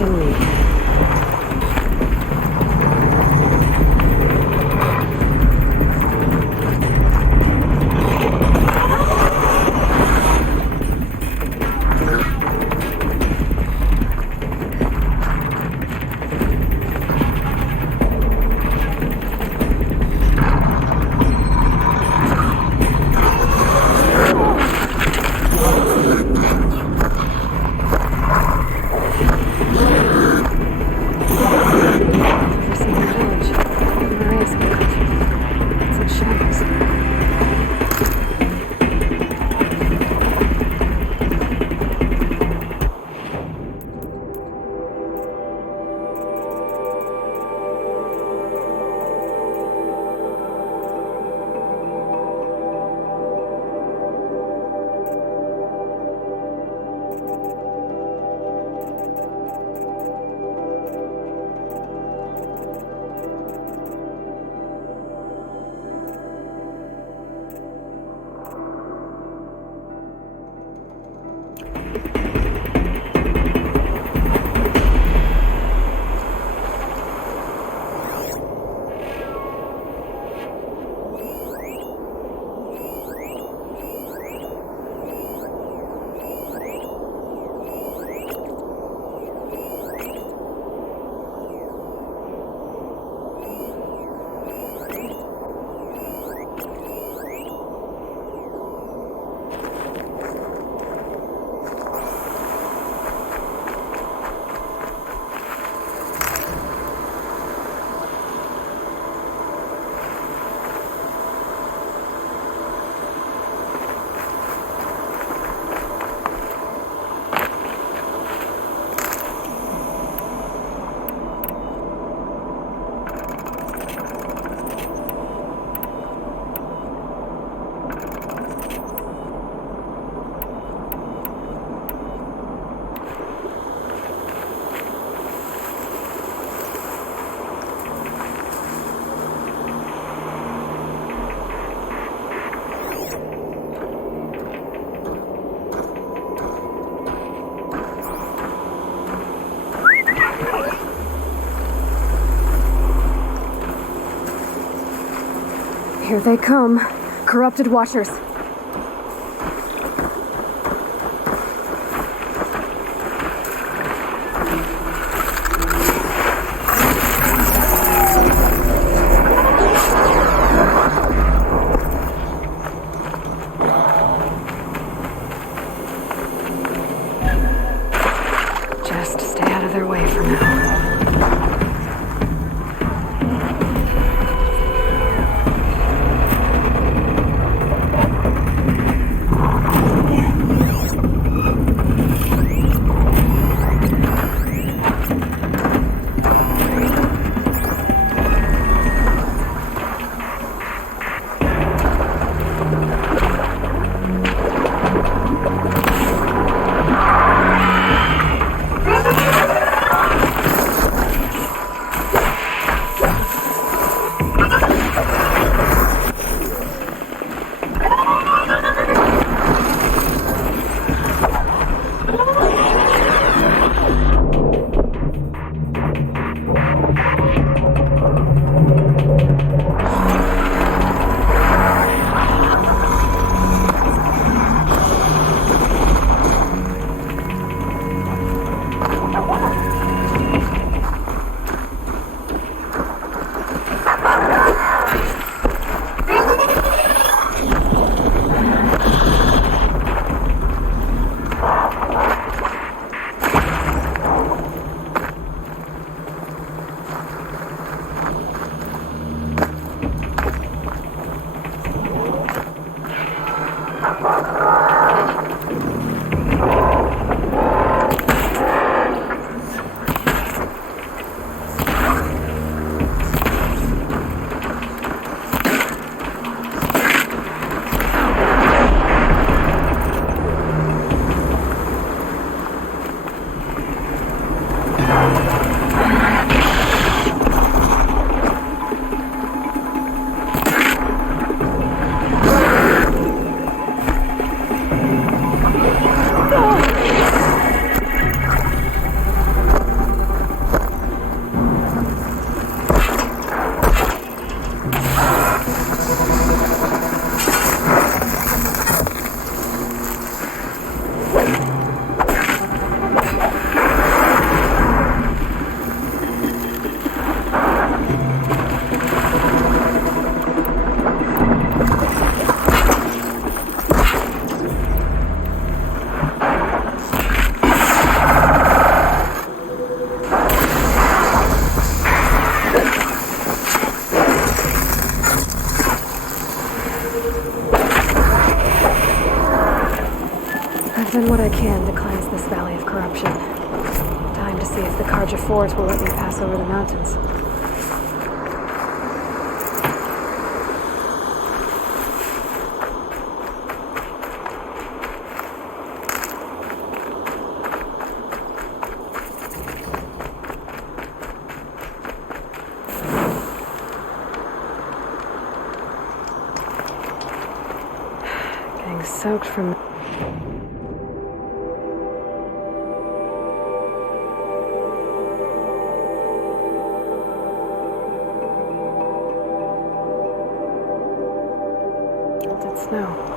in me. Here they come. Corrupted Watchers. Just stay out of their way for now. done what I can to cleanse this valley of corruption. Time to see if the Karja Force will let me pass over the mountains. Getting soaked from... melted snow.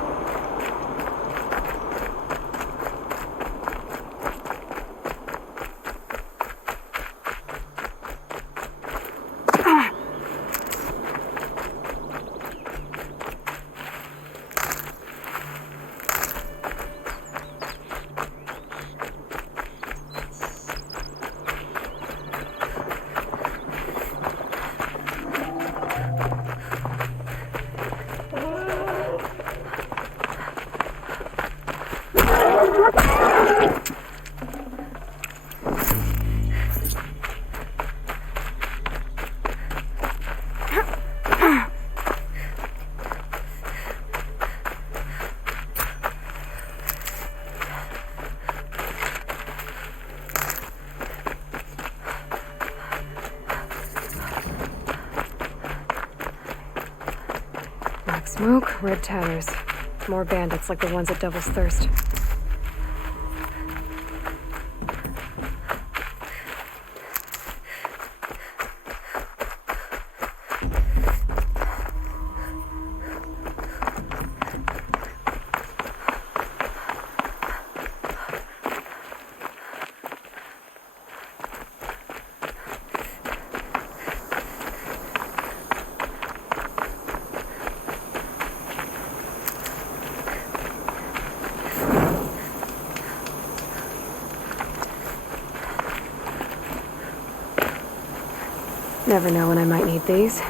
Black smoke, red tatters. More bandits like the ones at Devil's Thirst. Never know when I might need these.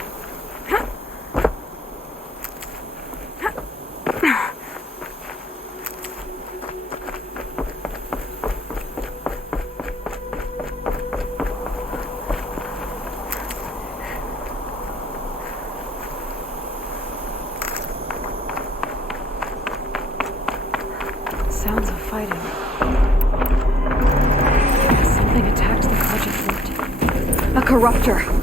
Sounds of fighting. Something attacked the Karja fort. A corruptor.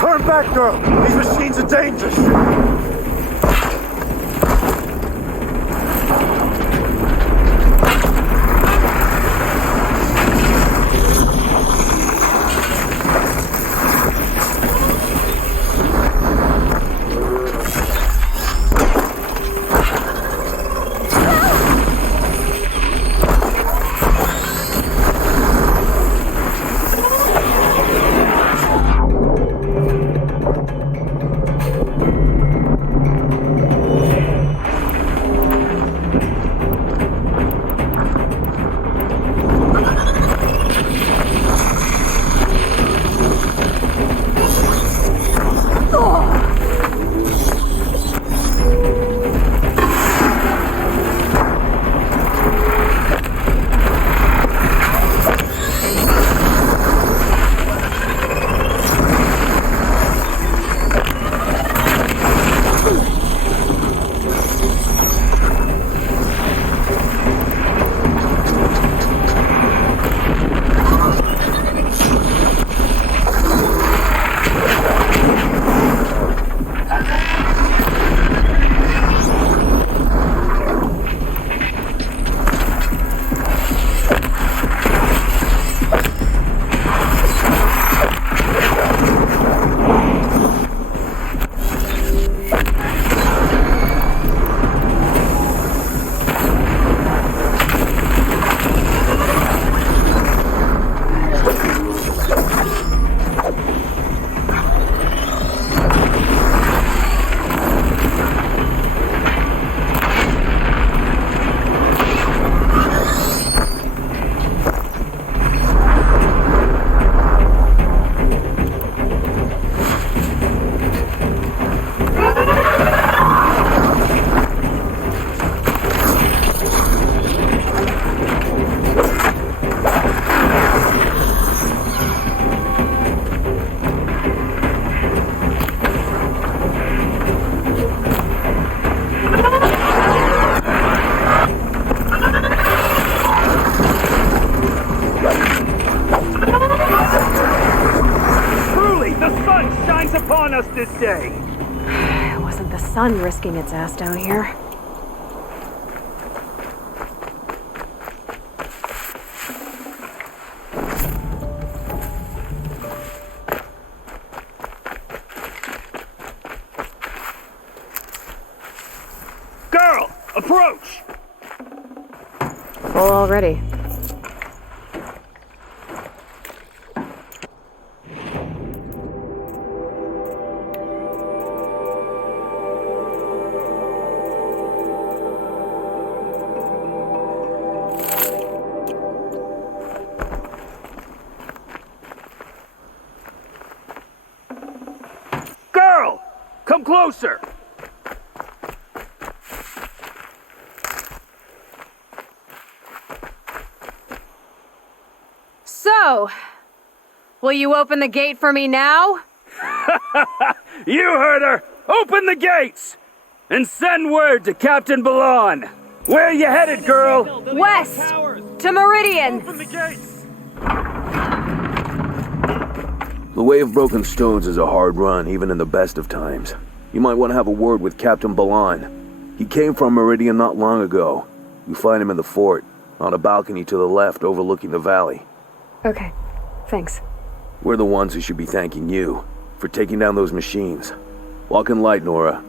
Turn back, girl! These machines are dangerous! day. It wasn't the sun risking its ass down here. Girl, approach! Full already. Girl, come closer! So, will you open the gate for me now? You heard her! Open the gates! And send word to Captain Ballon! Where you headed, girl? West! To Meridian! Open the gates! The Way of Broken Stones is a hard run, even in the best of times. You might want to have a word with Captain Ballon. He came from Meridian not long ago. You find him in the fort, on a balcony to the left overlooking the valley. Okay, thanks. We're the ones who should be thanking you for taking down those machines. Walk in light, Nora.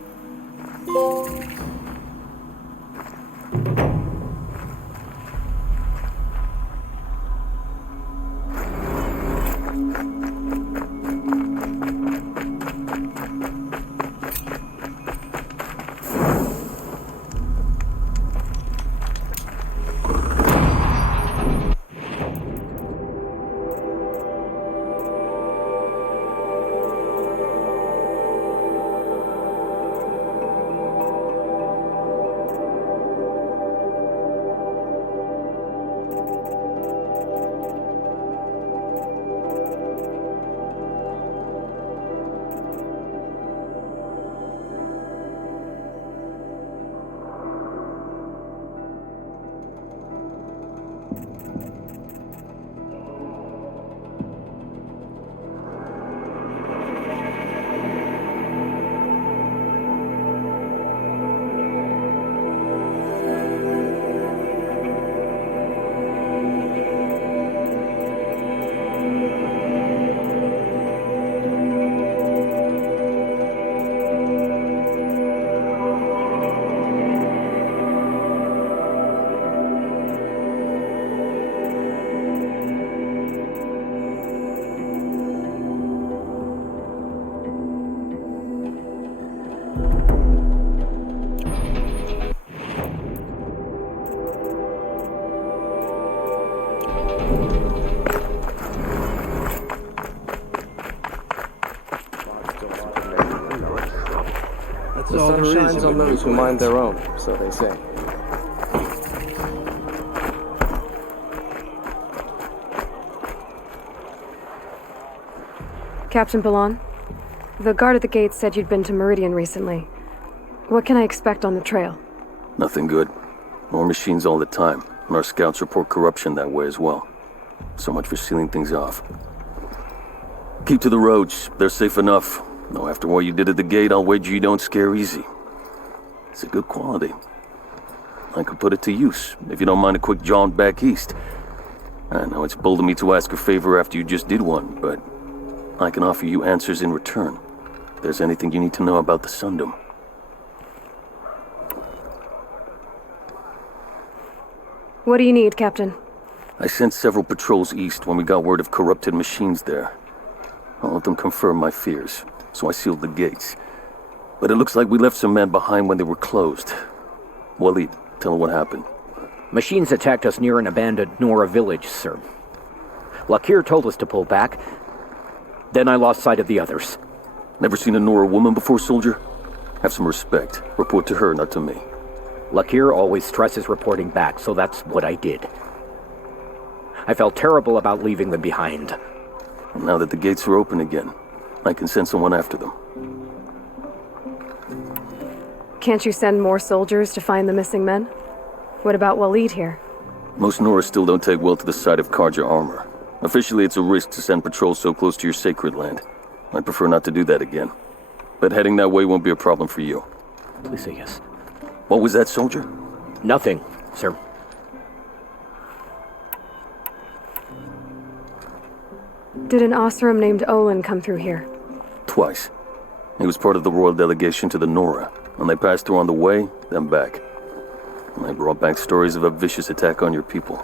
The sun shines on those who mind their own, so they say. Captain Ballon, the guard at the gate said you'd been to Meridian recently. What can I expect on the trail? Nothing good. More machines all the time, and our scouts report corruption that way as well. So much for sealing things off. Keep to the roads, they're safe enough. Though after what you did at the gate, I'll wager you don't scare easy. It's a good quality. I could put it to use, if you don't mind a quick jaunt back east. I know it's bold of me to ask a favor after you just did one, but I can offer you answers in return. If there's anything you need to know about the Sundom. What do you need, Captain? I sent several patrols east when we got word of corrupted machines there. All of them confirmed my fears, so I sealed the gates. But it looks like we left some men behind when they were closed. Walid, tell them what happened. Machines attacked us near an abandoned Nora village, sir. Lakir told us to pull back. Then I lost sight of the others. Never seen a Nora woman before, soldier? Have some respect. Report to her, not to me. Lakir always stresses reporting back, so that's what I did. I felt terrible about leaving them behind. And now that the gates are open again, I can send someone after them. Can't you send more soldiers to find the missing men? What about Walid here? Most Nora still don't take well to the sight of Karja armor. Officially, it's a risk to send patrols so close to your sacred land. I'd prefer not to do that again. but heading that way won't be a problem for you. Please say yes. What was that, soldier? Nothing, sir. Did an Osram named Olin come through here? Twice. He was part of the royal delegation to the Nora, and they passed through on the way, then back. And they brought back stories of a vicious attack on your people.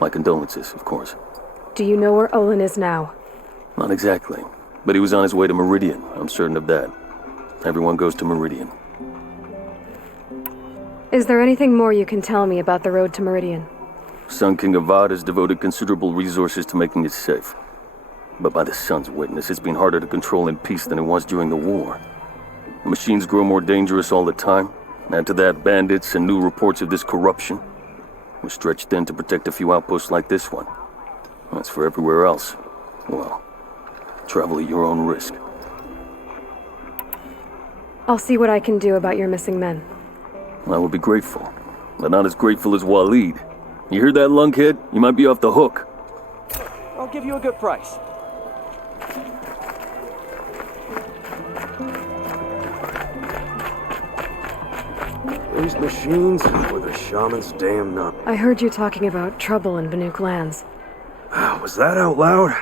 My condolences, of course. Do you know where Olin is now? Not exactly, but he was on his way to Meridian, I'm certain of that. Everyone goes to Meridian. Is there anything more you can tell me about the road to Meridian? Sun King Avad has devoted considerable resources to making it safe. But by the Sun's witness, it's been harder to control in peace than it was during the war. The machines grow more dangerous all the time. Add to that bandits and new reports of this corruption. We're stretched thin to protect a few outposts like this one. As for everywhere else, well, travel at your own risk. I'll see what I can do about your missing men. I will be grateful, but not as grateful as Waleed. You hear that, lunkhead? You might be off the hook. I'll give you a good price. These machines were the shaman's damn nut. I heard you talking about trouble in Banuk lands. Was that out loud?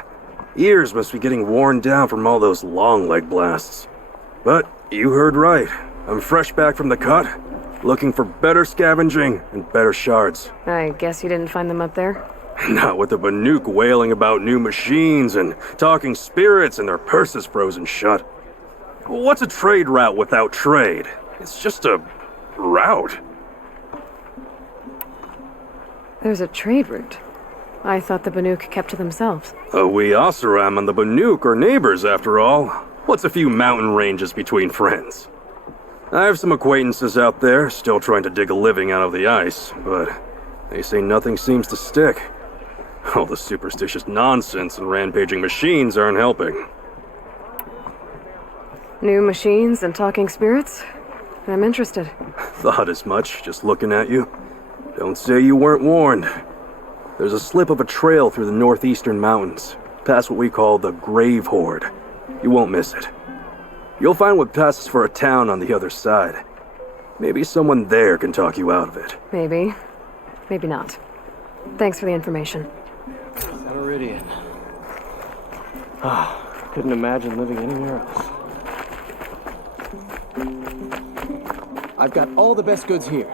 Ears must be getting worn down from all those long leg blasts. But you heard right. I'm fresh back from the cut, looking for better scavenging and better shards. I guess you didn't find them up there? Not with the Banuk wailing about new machines and talking spirits and their purses frozen shut. What's a trade route without trade? It's just a route. There's a trade route. I thought the Banuk kept to themselves. We Oseram and the Banuk are neighbors, after all. What's a few mountain ranges between friends? I have some acquaintances out there, still trying to dig a living out of the ice, but they say nothing seems to stick. All the superstitious nonsense and rampaging machines aren't helping. New machines and talking spirits? I'm interested. Thought as much, just looking at you. Don't say you weren't warned. There's a slip of a trail through the northeastern mountains, past what we call the Grave Horde. You won't miss it. You'll find what passes for a town on the other side. Maybe someone there can talk you out of it. Maybe. Maybe not. Thanks for the information. Meridian. Couldn't imagine living anywhere else. I've got all the best goods here.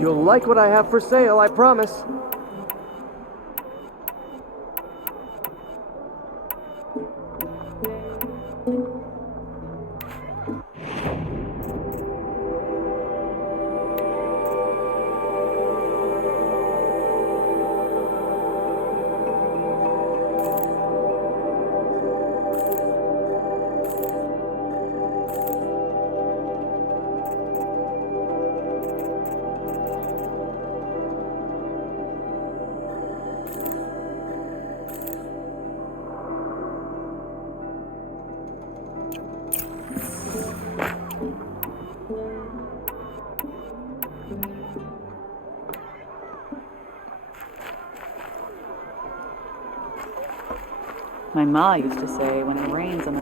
You'll like what I have for sale, I promise. My ma used to say, when it rains on the...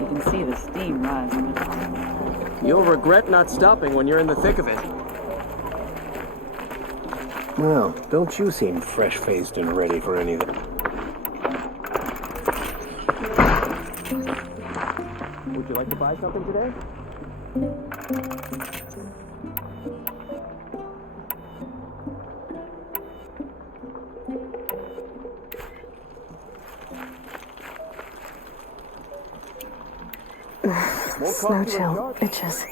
You can see the steam rising. You'll regret not stopping when you're in the thick of it. Well, don't you seem fresh-faced and ready for anything. Would you like to buy something today? Snow chill itches.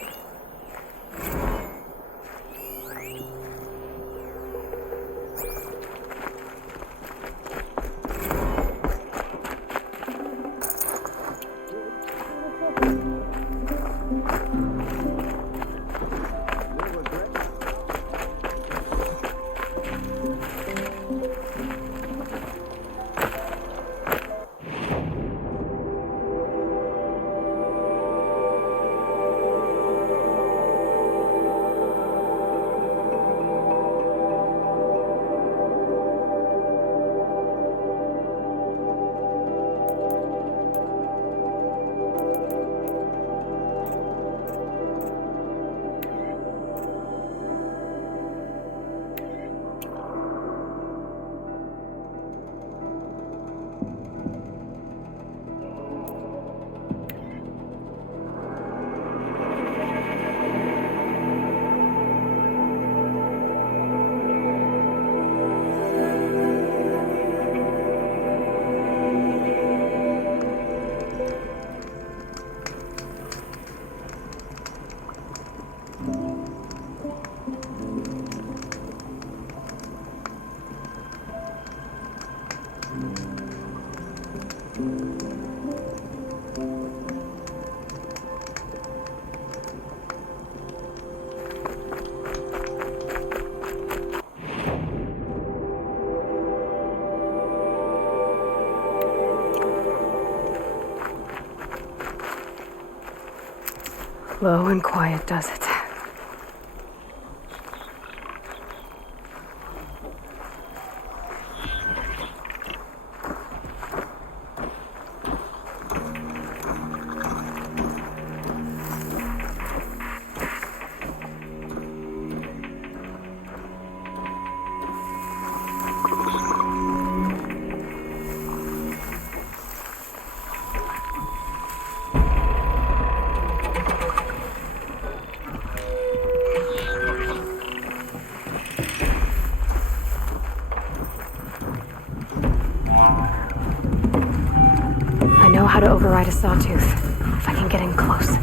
Low and quiet does it. how to override a sawtooth, if I can get in close.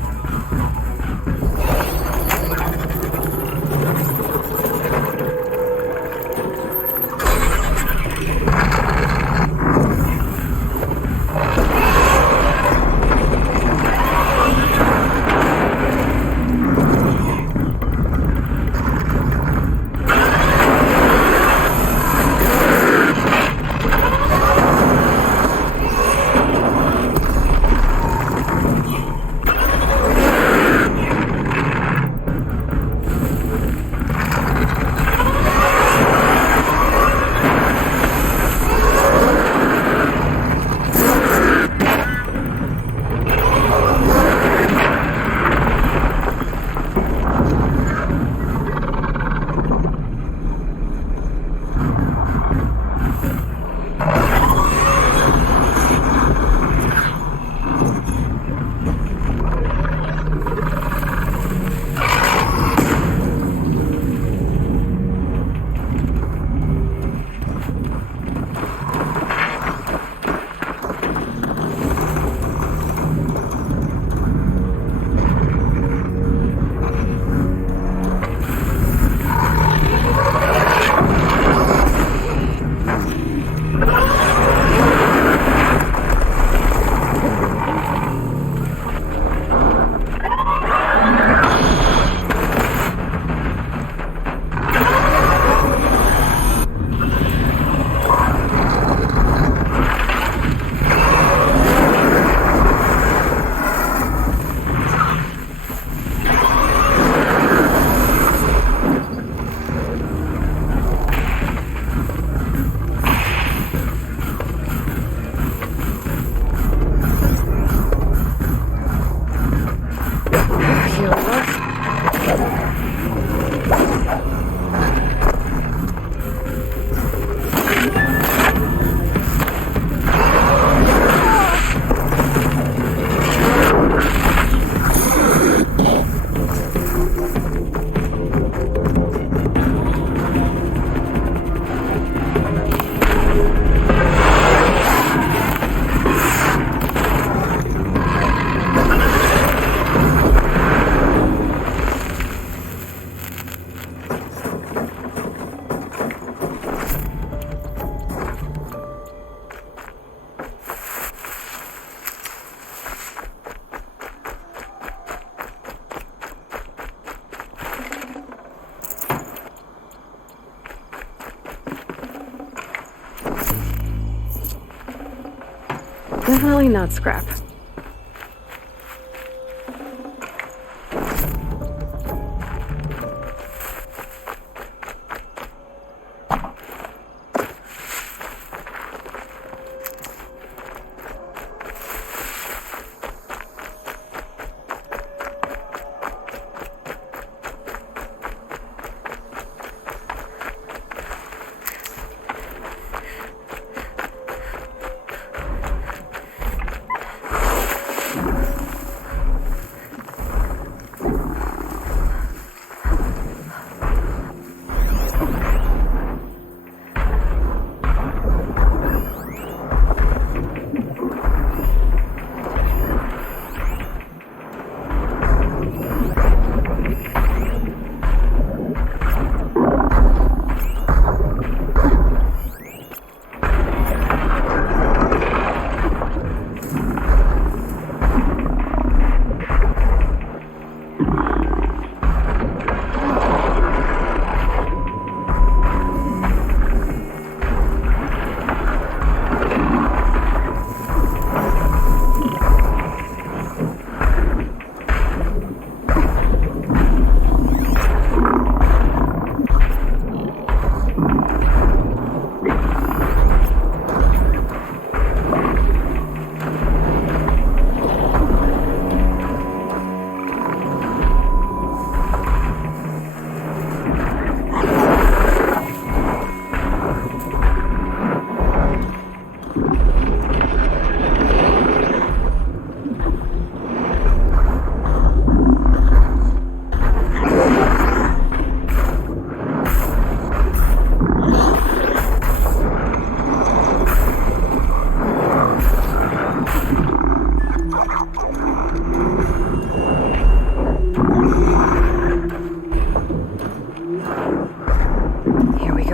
Definitely not scrap.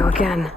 go again.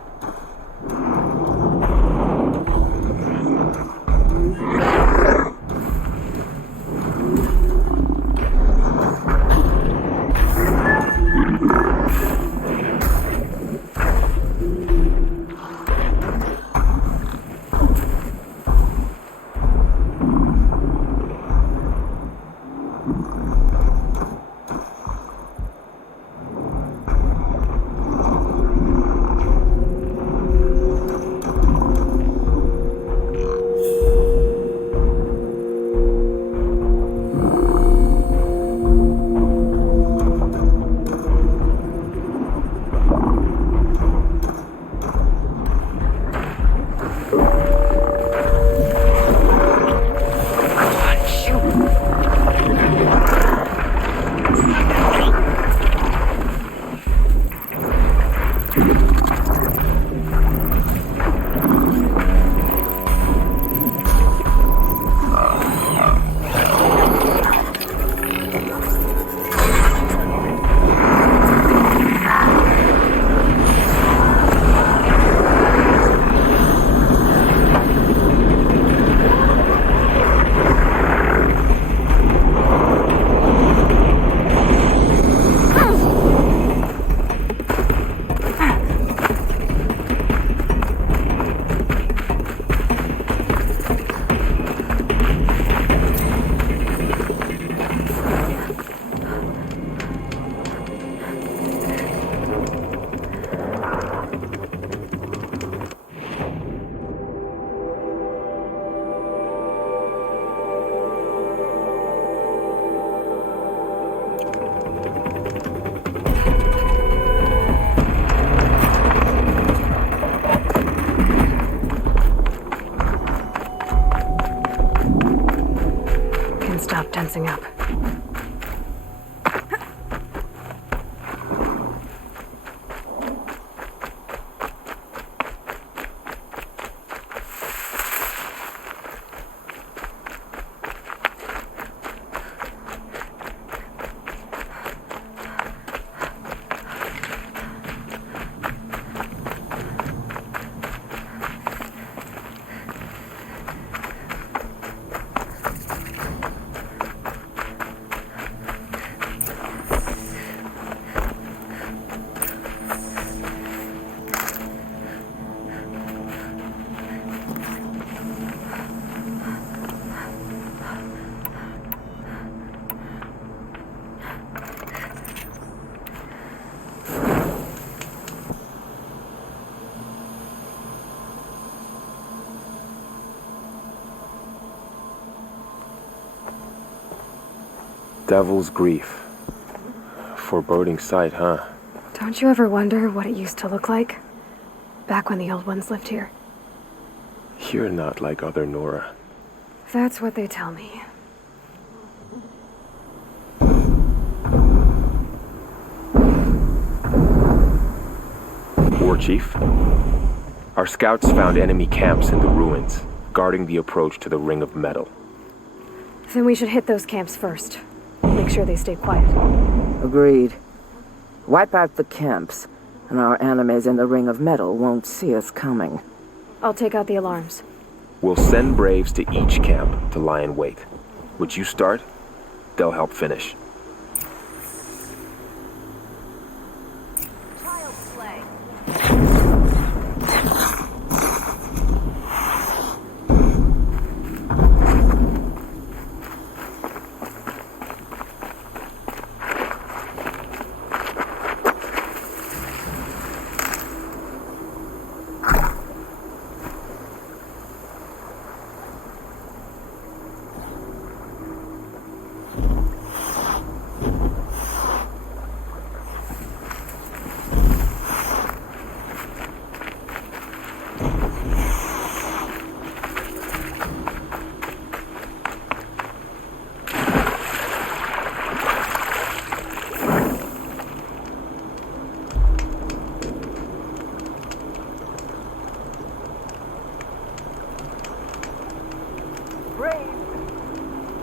Stop tensing up. Devil's Grief. Foreboding sight, huh? Don't you ever wonder what it used to look like? Back when the old ones lived here. You're not like other Nora. That's what they tell me. War Chief? Our scouts found enemy camps in the ruins, guarding the approach to the Ring of Metal. Then we should hit those camps first. Make sure they stay quiet. Agreed. Wipe out the camps, and our enemies in the Ring of Metal won't see us coming. I'll take out the alarms. We'll send Braves to each camp to lie in wait. Would you start? They'll help finish.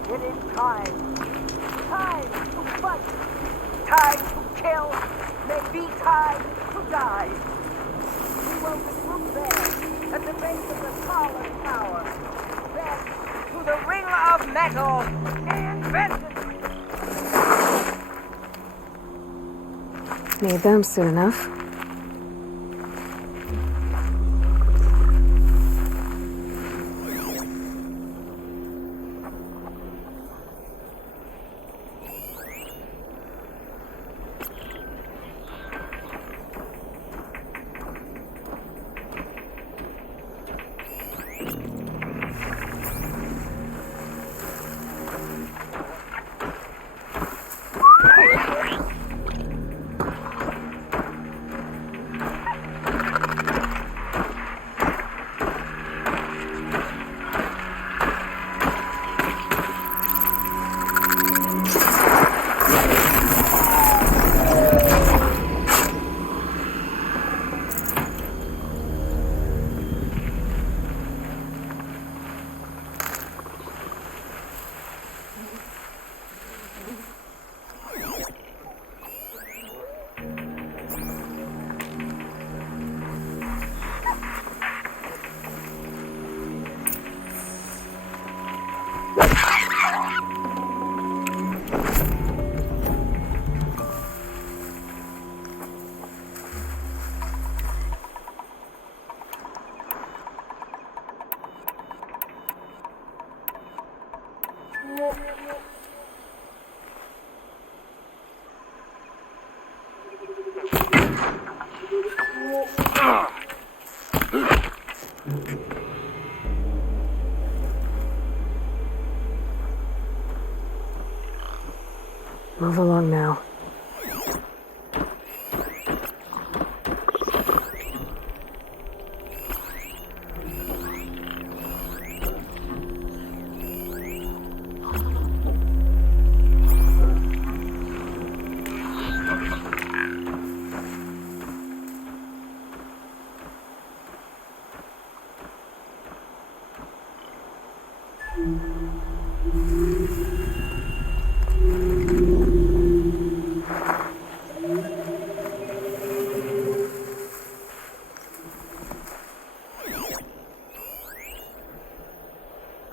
It is time. Time to fight. Time to kill. Maybe time to die. Need them soon enough. Move along now.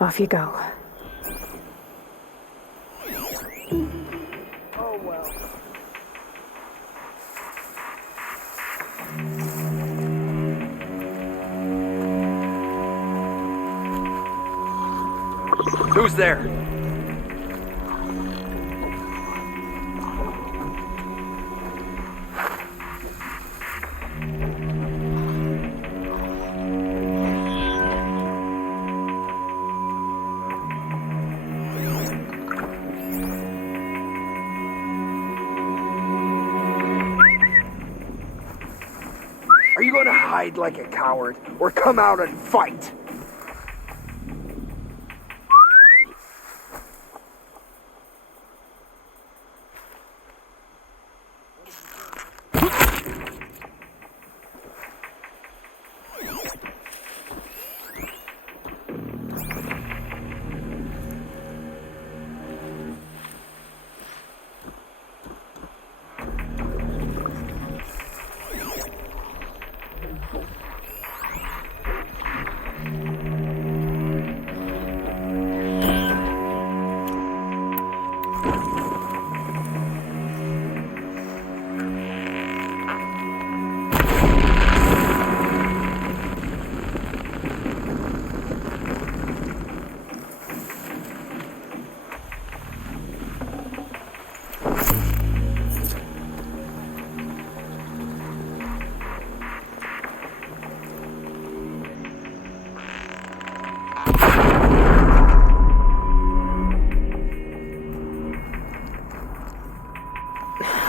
Off you go. Oh, well. Who's there? Are you gonna hide like a coward, or come out and fight?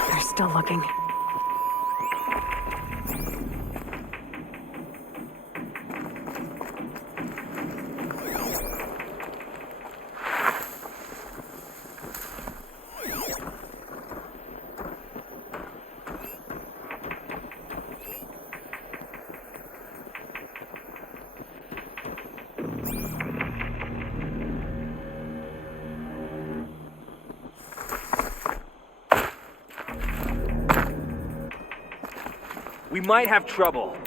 They're still looking. We might have trouble.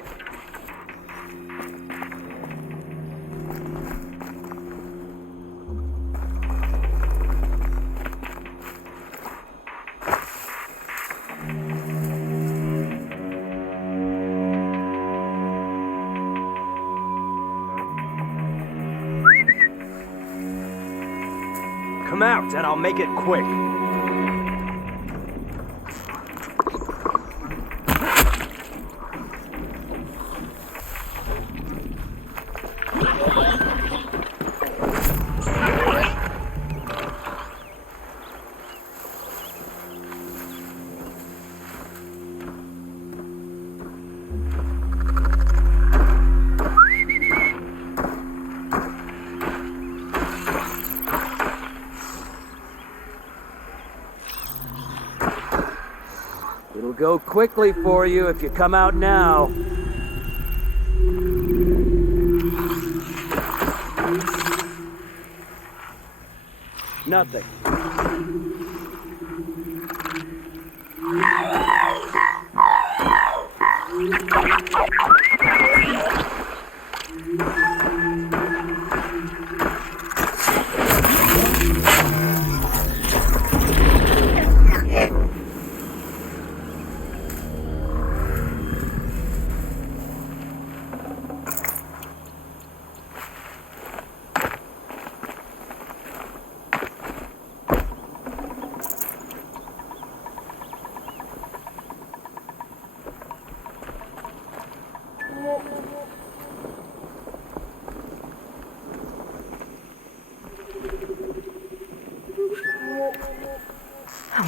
Come out, and I'll make it quick. It'll go quickly for you if you come out now. Nothing.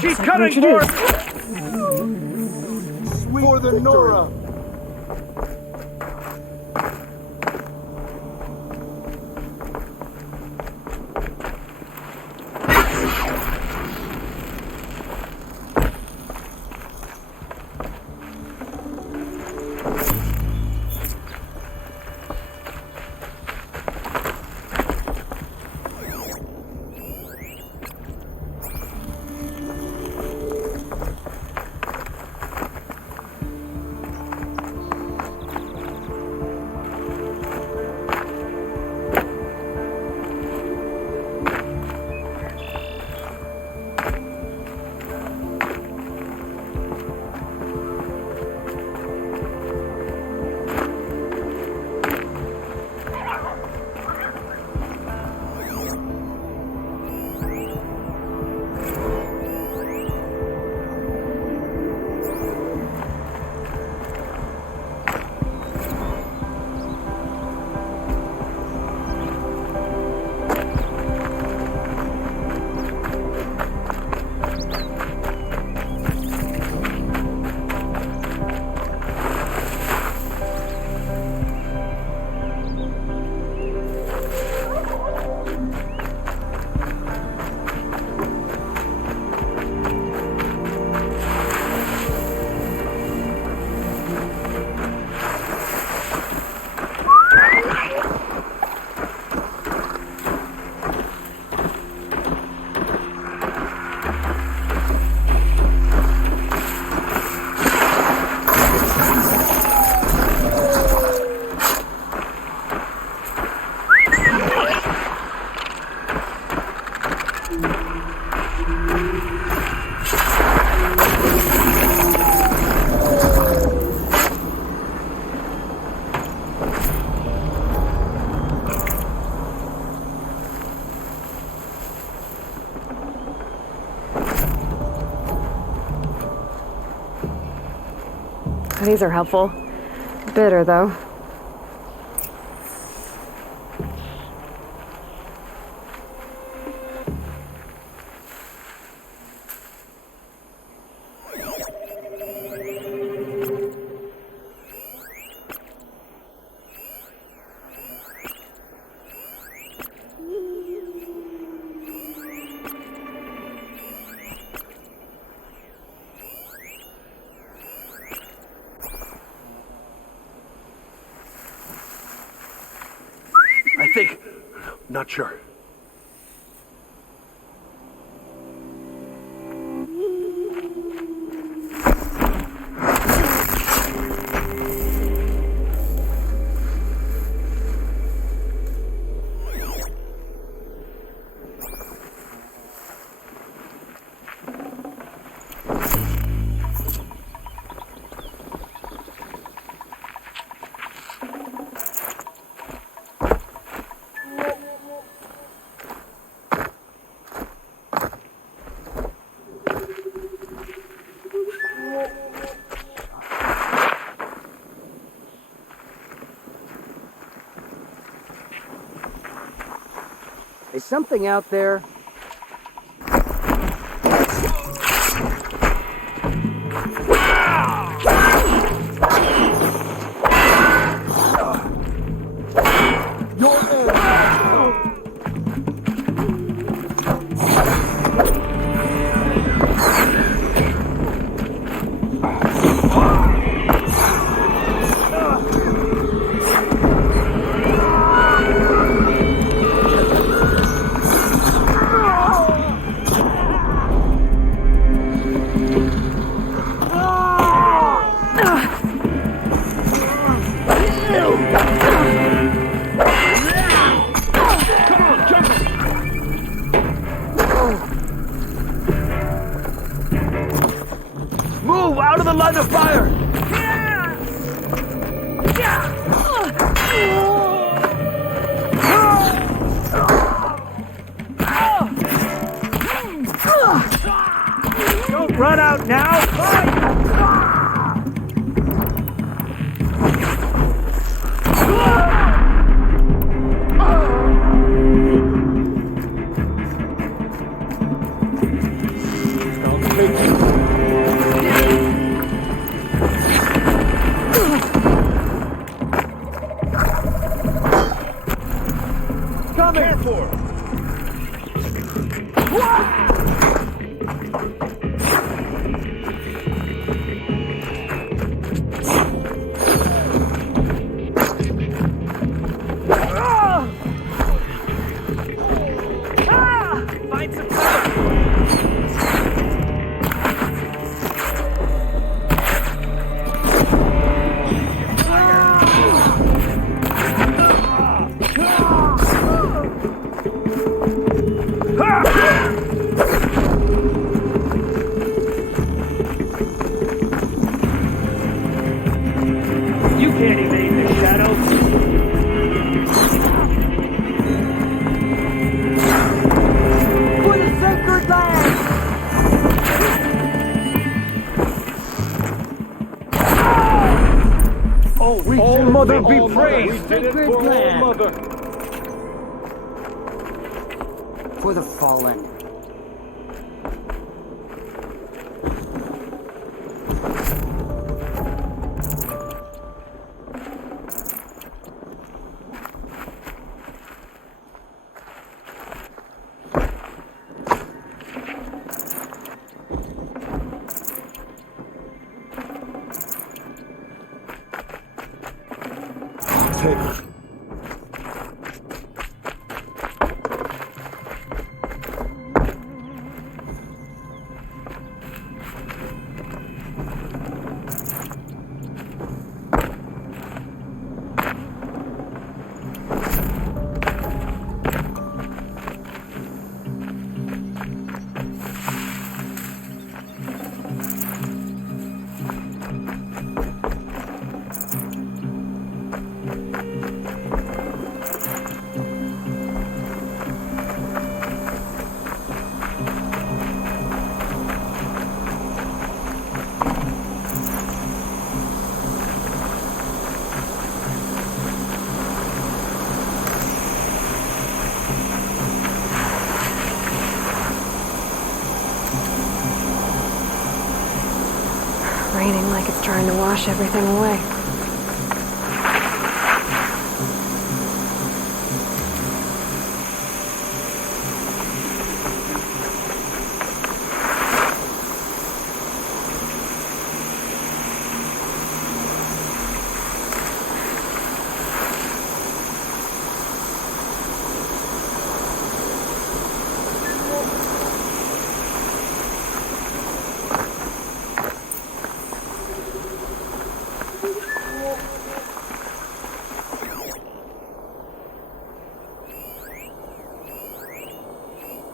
She's coming for us! For the Nora! These are helpful. Bitter, though. Not sure. Is something out there? Move out of the line of fire! Don't run out now! You can't evade the shadows. For the sacred land! Oh, Mother be praised! Sacred land! For the fallen. Raining like it's trying to wash everything away.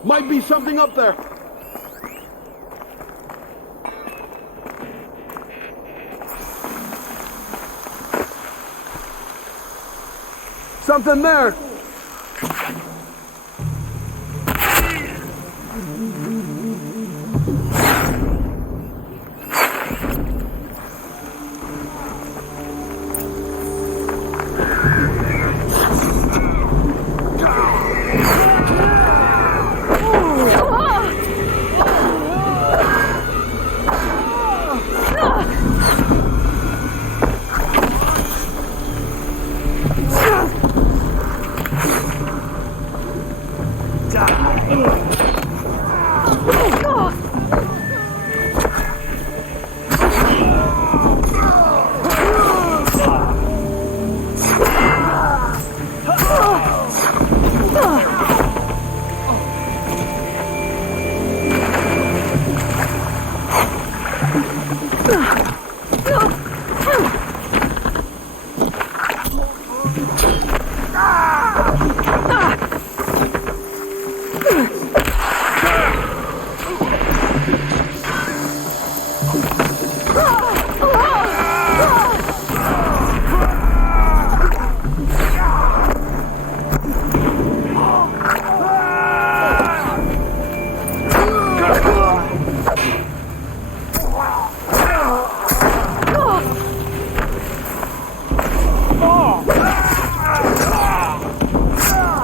Might be something up there. Something there.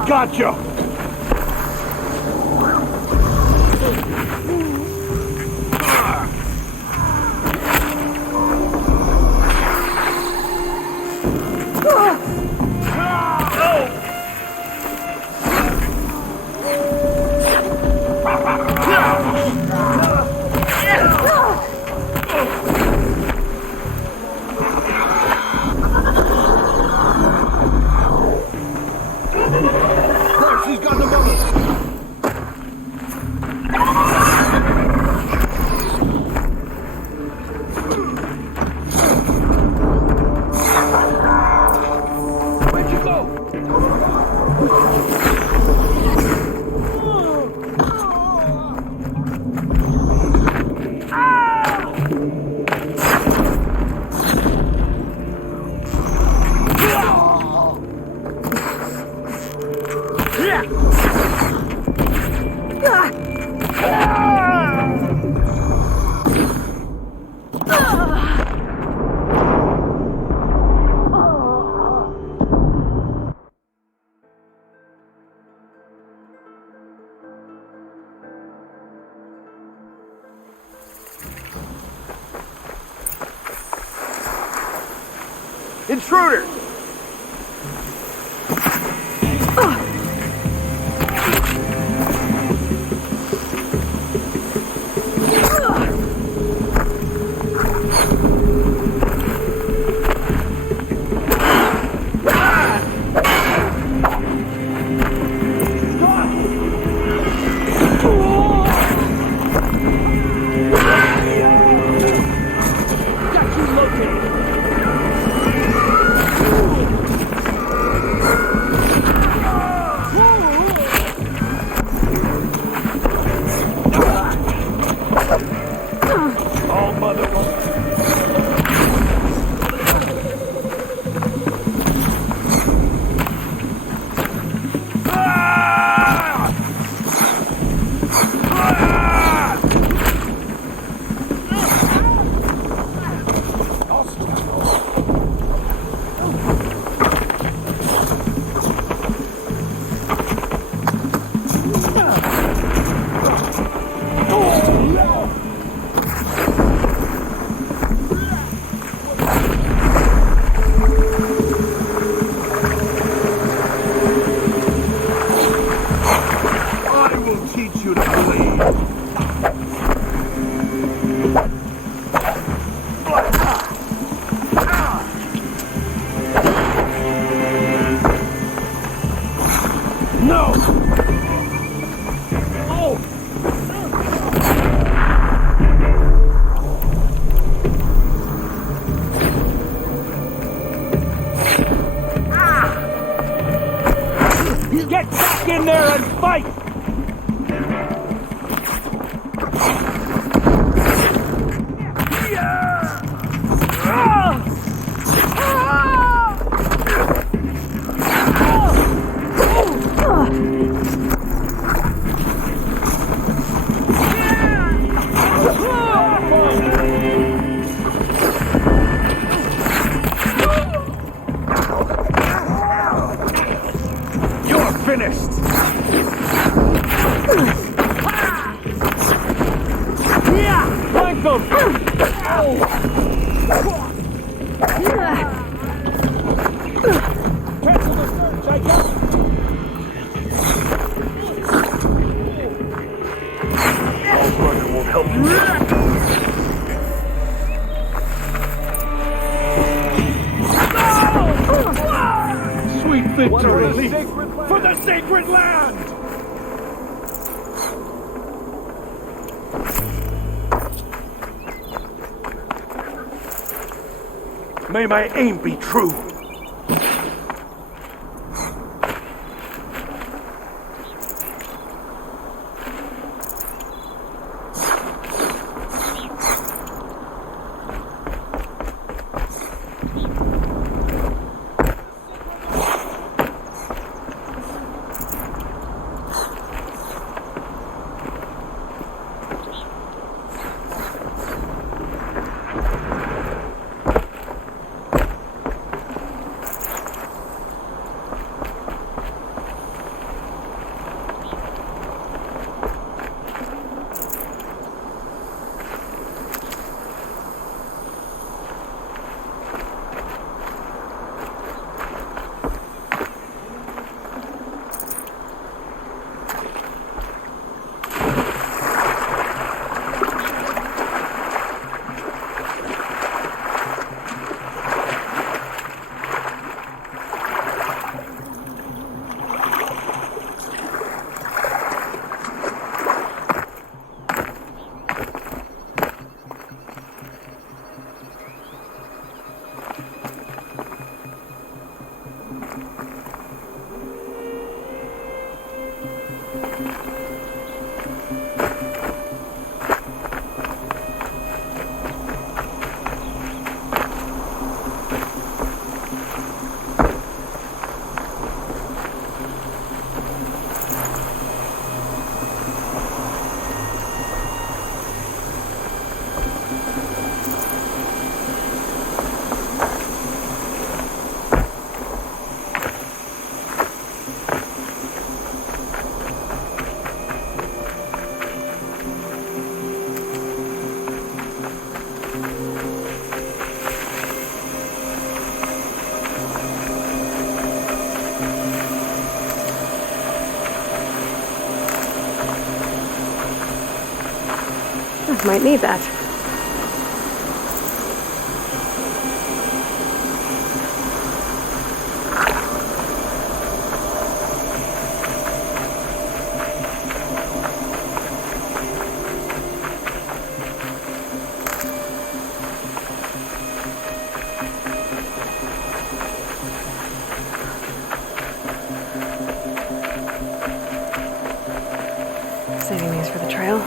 Gotcha! Intruder! Get back in there and fight! You're finished! Flank them! Cancel the search, I got it! All brother won't help you. Sweet victory! For the sacred land! May my aim be true. Might need that. Saving these for the trail.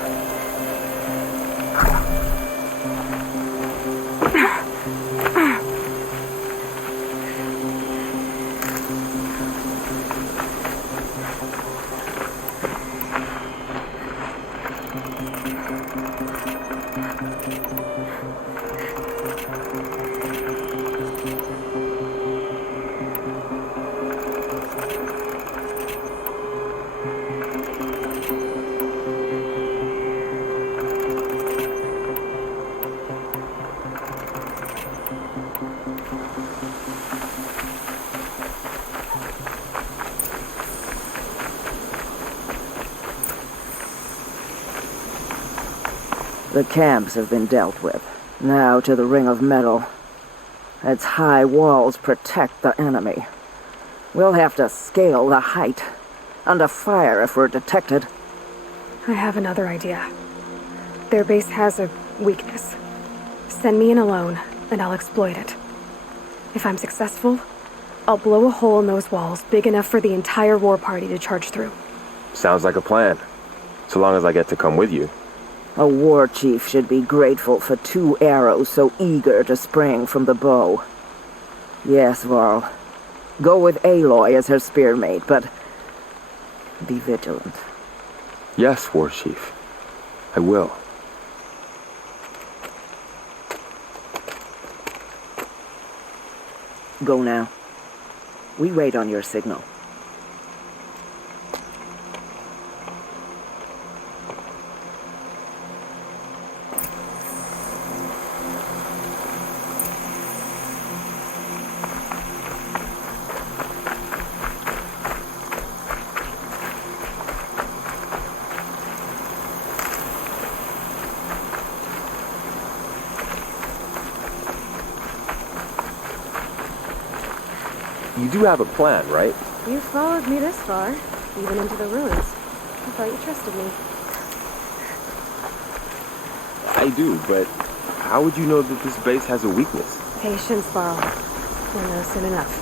The camps have been dealt with. Now to the Ring of Metal. Its high walls protect the enemy. We'll have to scale the height. Under fire if we're detected. I have another idea. Their base has a weakness. Send me in alone, and I'll exploit it. If I'm successful, I'll blow a hole in those walls big enough for the entire war party to charge through. Sounds like a plan. So long as I get to come with you. A war chief should be grateful for 2 arrows so eager to spring from the bow. Yes, Varl. Go with Aloy as her spearmate, but be vigilant. Yes, War Chief. I will. Go now. We wait on your signal. You do have a plan, right? You followed me this far, even into the ruins. I thought you trusted me. I do, but how would you know that this base has a weakness? Patience, Varl. We'll know soon enough.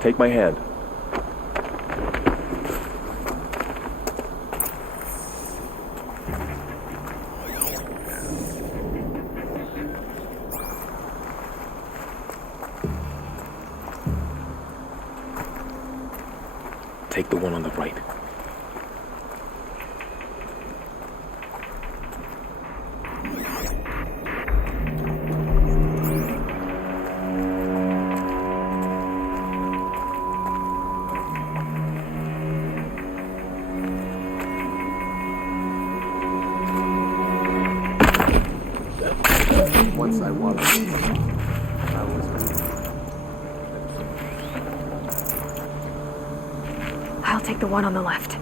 Take my hand. Take the one on the right. Once I was. I'll take the one on the left.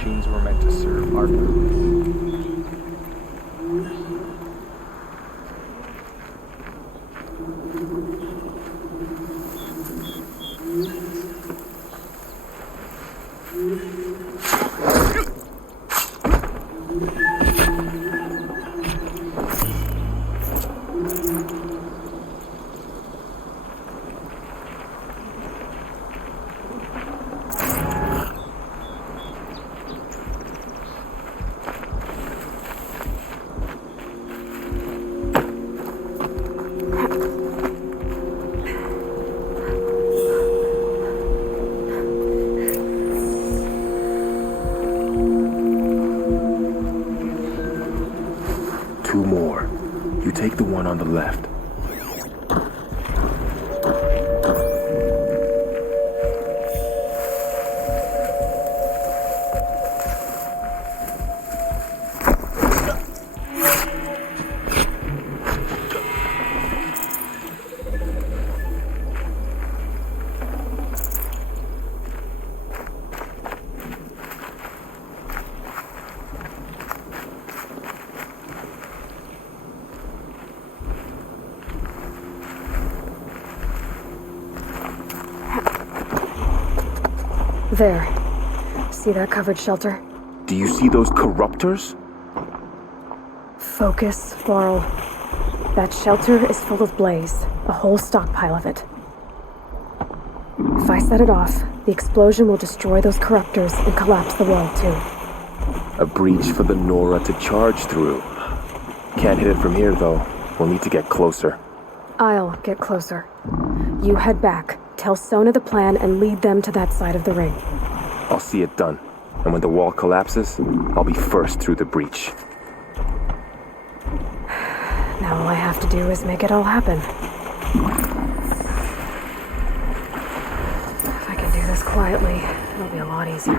machines were meant to serve our purpose. 2 more. You take the one on the left. There. See that covered shelter? Do you see those corruptors? Focus, Laurel. That shelter is full of blaze, a whole stockpile of it. If I set it off, the explosion will destroy those corruptors and collapse the wall, too. A breach for the Nora to charge through. Can't hit it from here, though. We'll need to get closer. I'll get closer. You head back, tell Sona the plan, and lead them to that side of the ring. I'll see it done. And when the wall collapses, I'll be first through the breach. Now all I have to do is make it all happen. If I can do this quietly, it'll be a lot easier.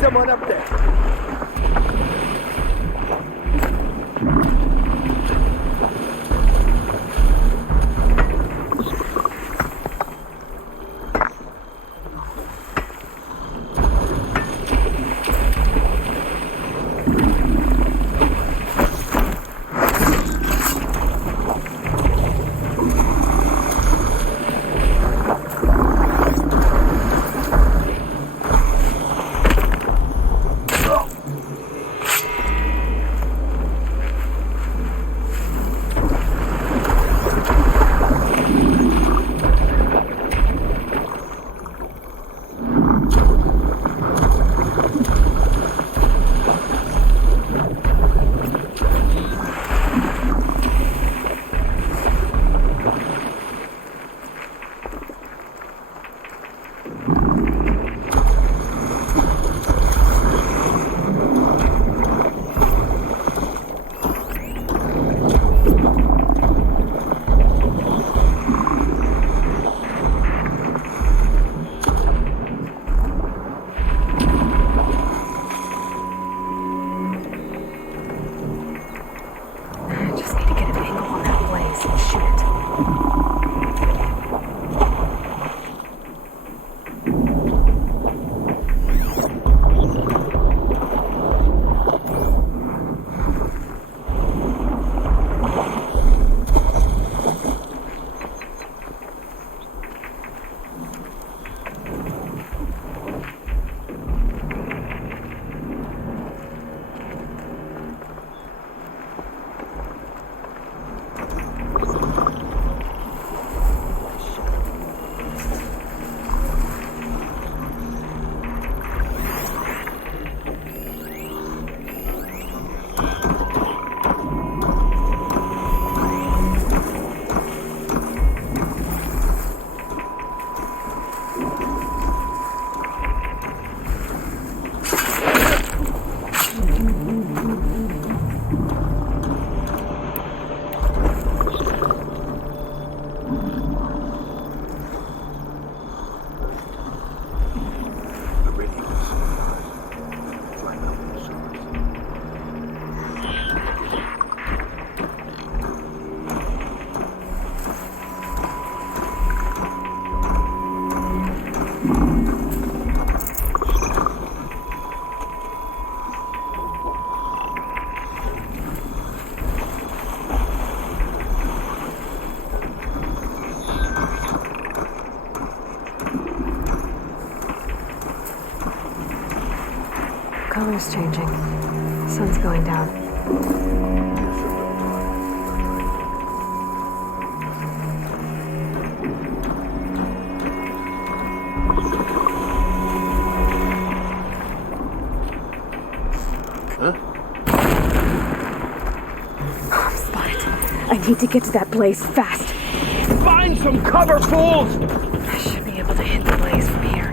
Someone up there. Oh! Color's changing. Sun's going down. Oh, I'm spotted. I need to get to that blaze fast. Find some cover, fools! I should be able to hit the blaze from here.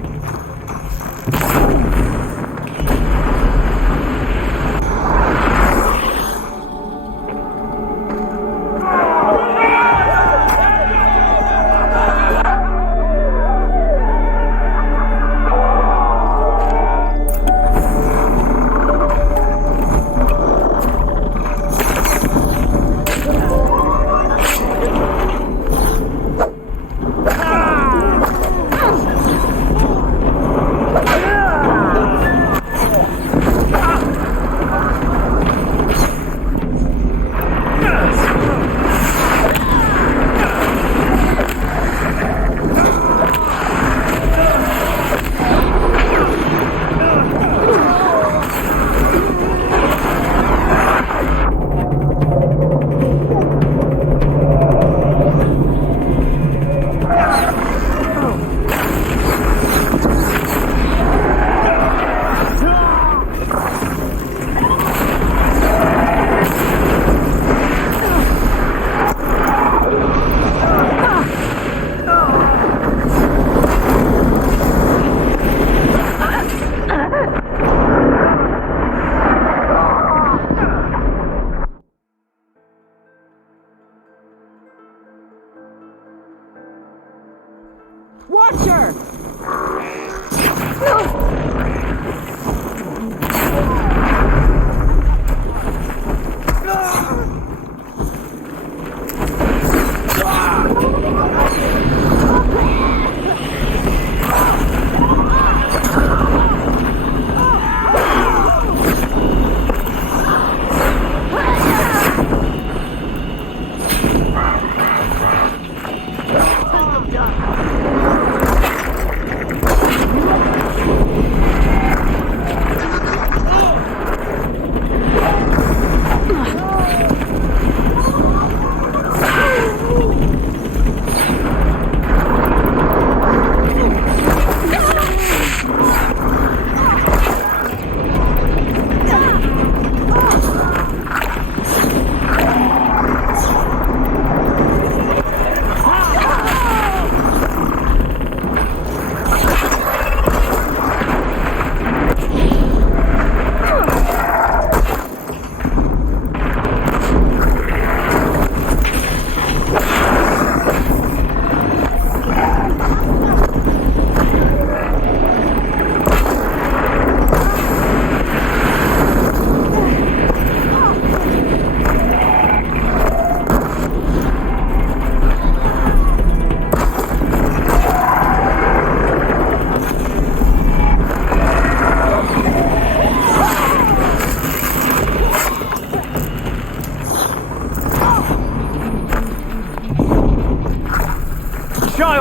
Watcher!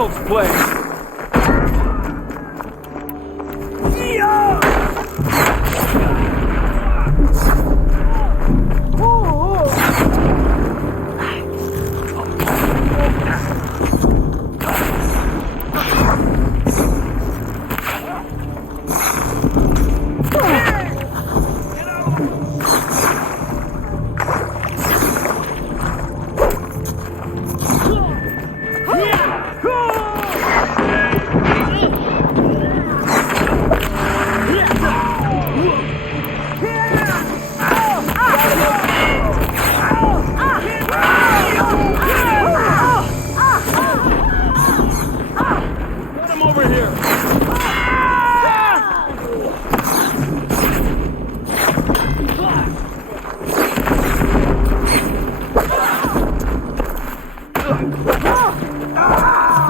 child's play.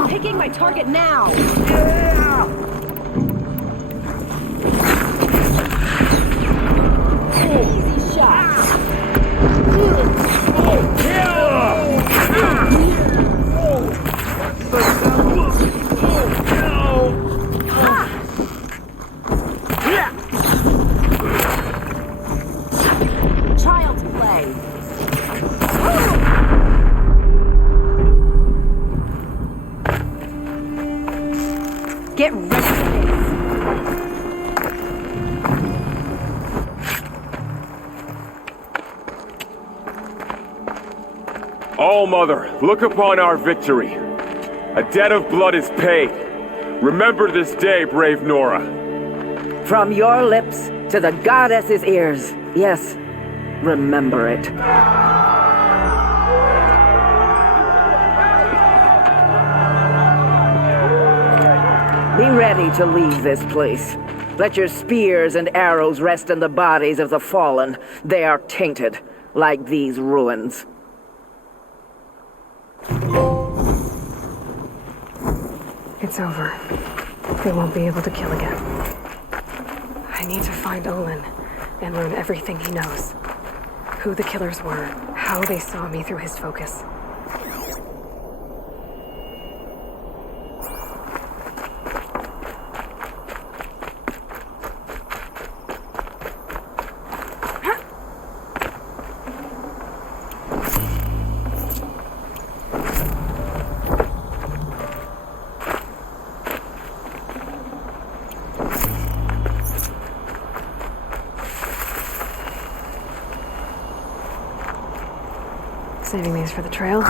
Picking my target now! Easy shot! Child's play! Get ready for this! All-Mother, look upon our victory. A debt of blood is paid. Remember this day, brave Nora. From your lips to the goddess's ears. Yes, remember it. Be ready to leave this place. Let your spears and arrows rest in the bodies of the fallen. They are tainted, like these ruins. It's over. They won't be able to kill again. I need to find Olin and learn everything he knows. Who the killers were, how they saw me through his focus. Saving these for the trail.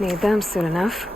Need them soon enough.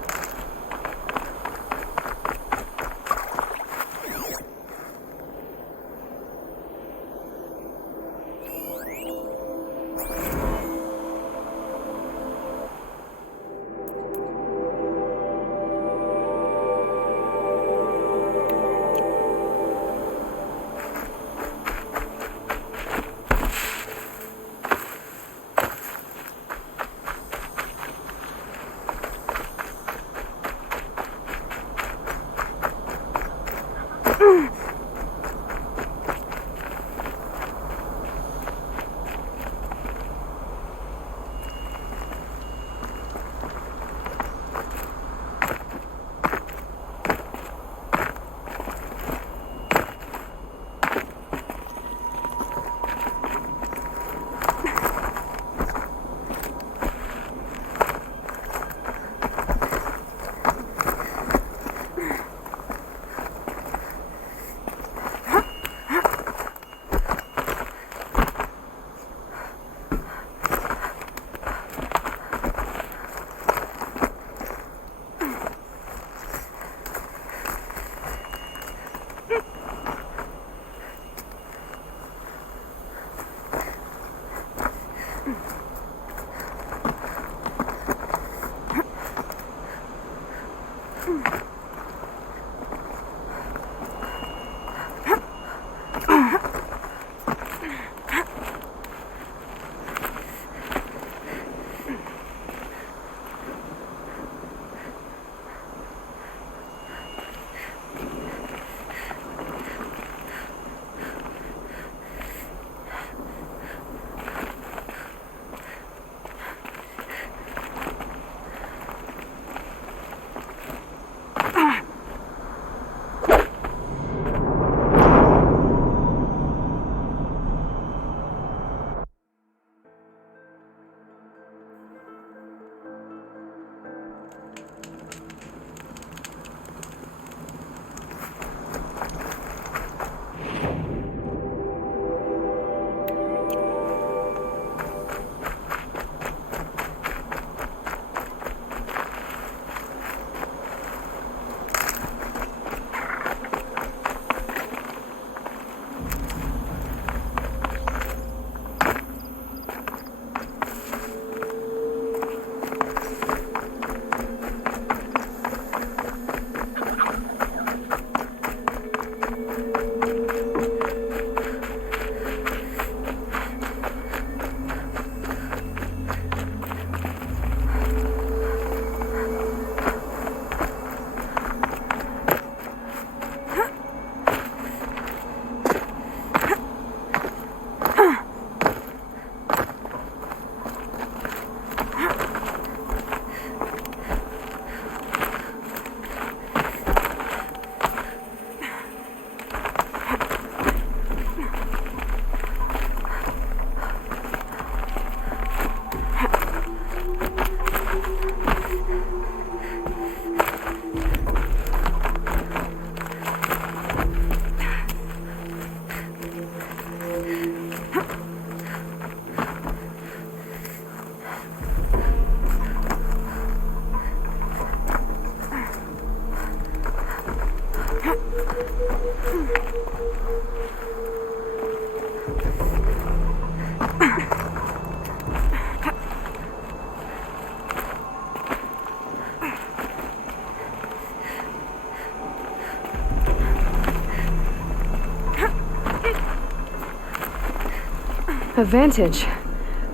Advantage.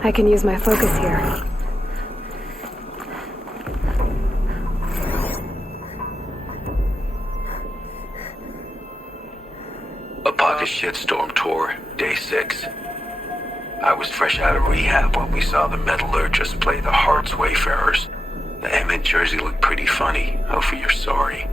I can use my focus here. A pocket shitstorm tour, day 6. I was fresh out of rehab when we saw the metallurgists play the Hearts Wayfarers. The M in Jersey looked pretty funny. Hopefully you're sorry.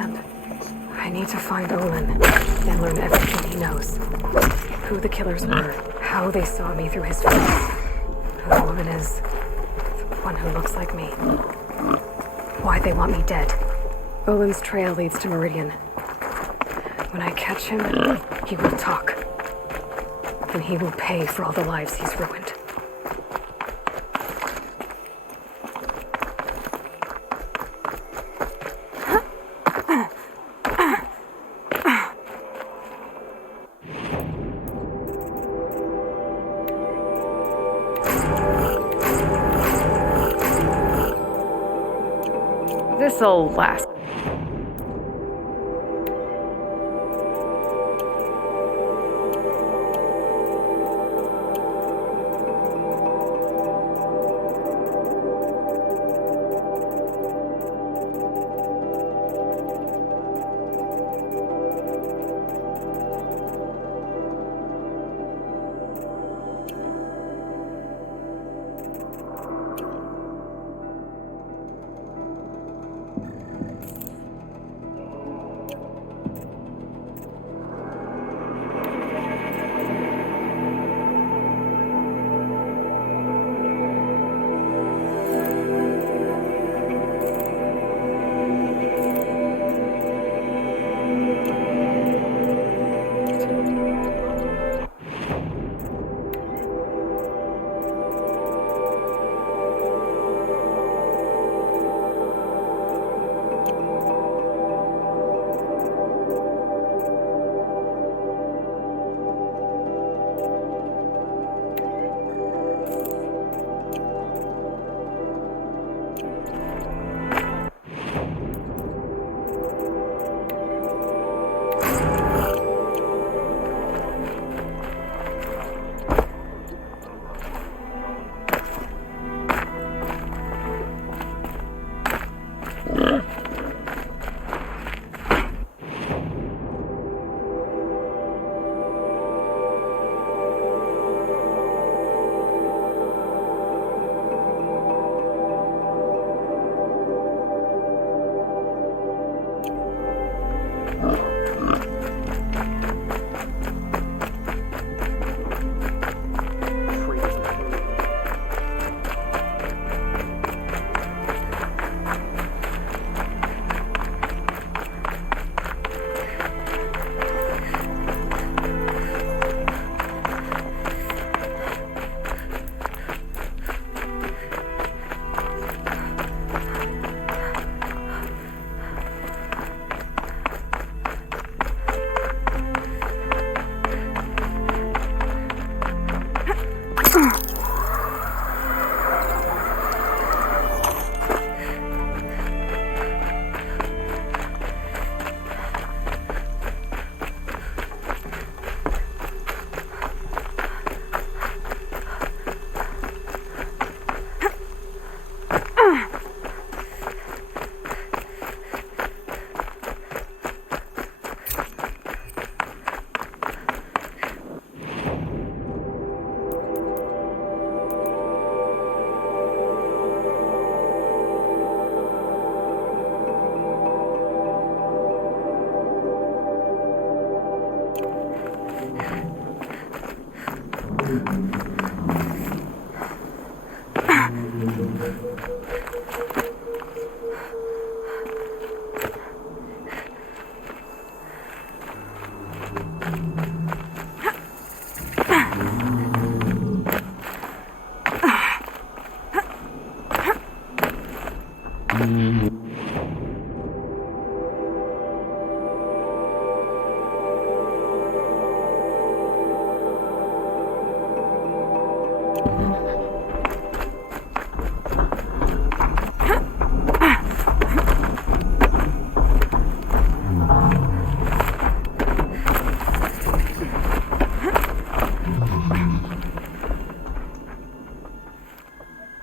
understand. I need to find Olin and learn everything he knows. Who the killers were, how they saw me through his face, who the woman is, the one who looks like me, why they want me dead. Olin's trail leads to Meridian. When I catch him, he will talk. And he will pay for all the lives he's ruined. This'll last.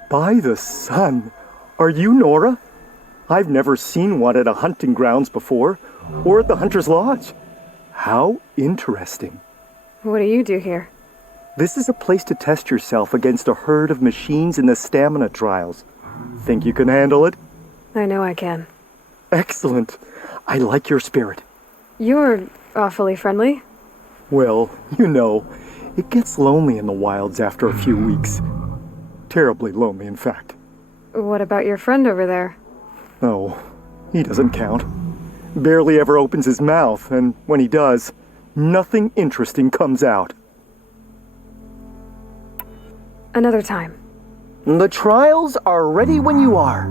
By the sun! Are you Nora? I've never seen one at a hunting grounds before, or at the Hunter's Lodge. How interesting. What do you do here? This is a place to test yourself against a herd of machines in the stamina trials. Think you can handle it? I know I can. Excellent. I like your spirit. You're awfully friendly. Well, you know, it gets lonely in the wilds after a few weeks. Terribly lonely, in fact. What about your friend over there? Oh, he doesn't count. Barely ever opens his mouth, and when he does, nothing interesting comes out. Another time. The trials are ready when you are.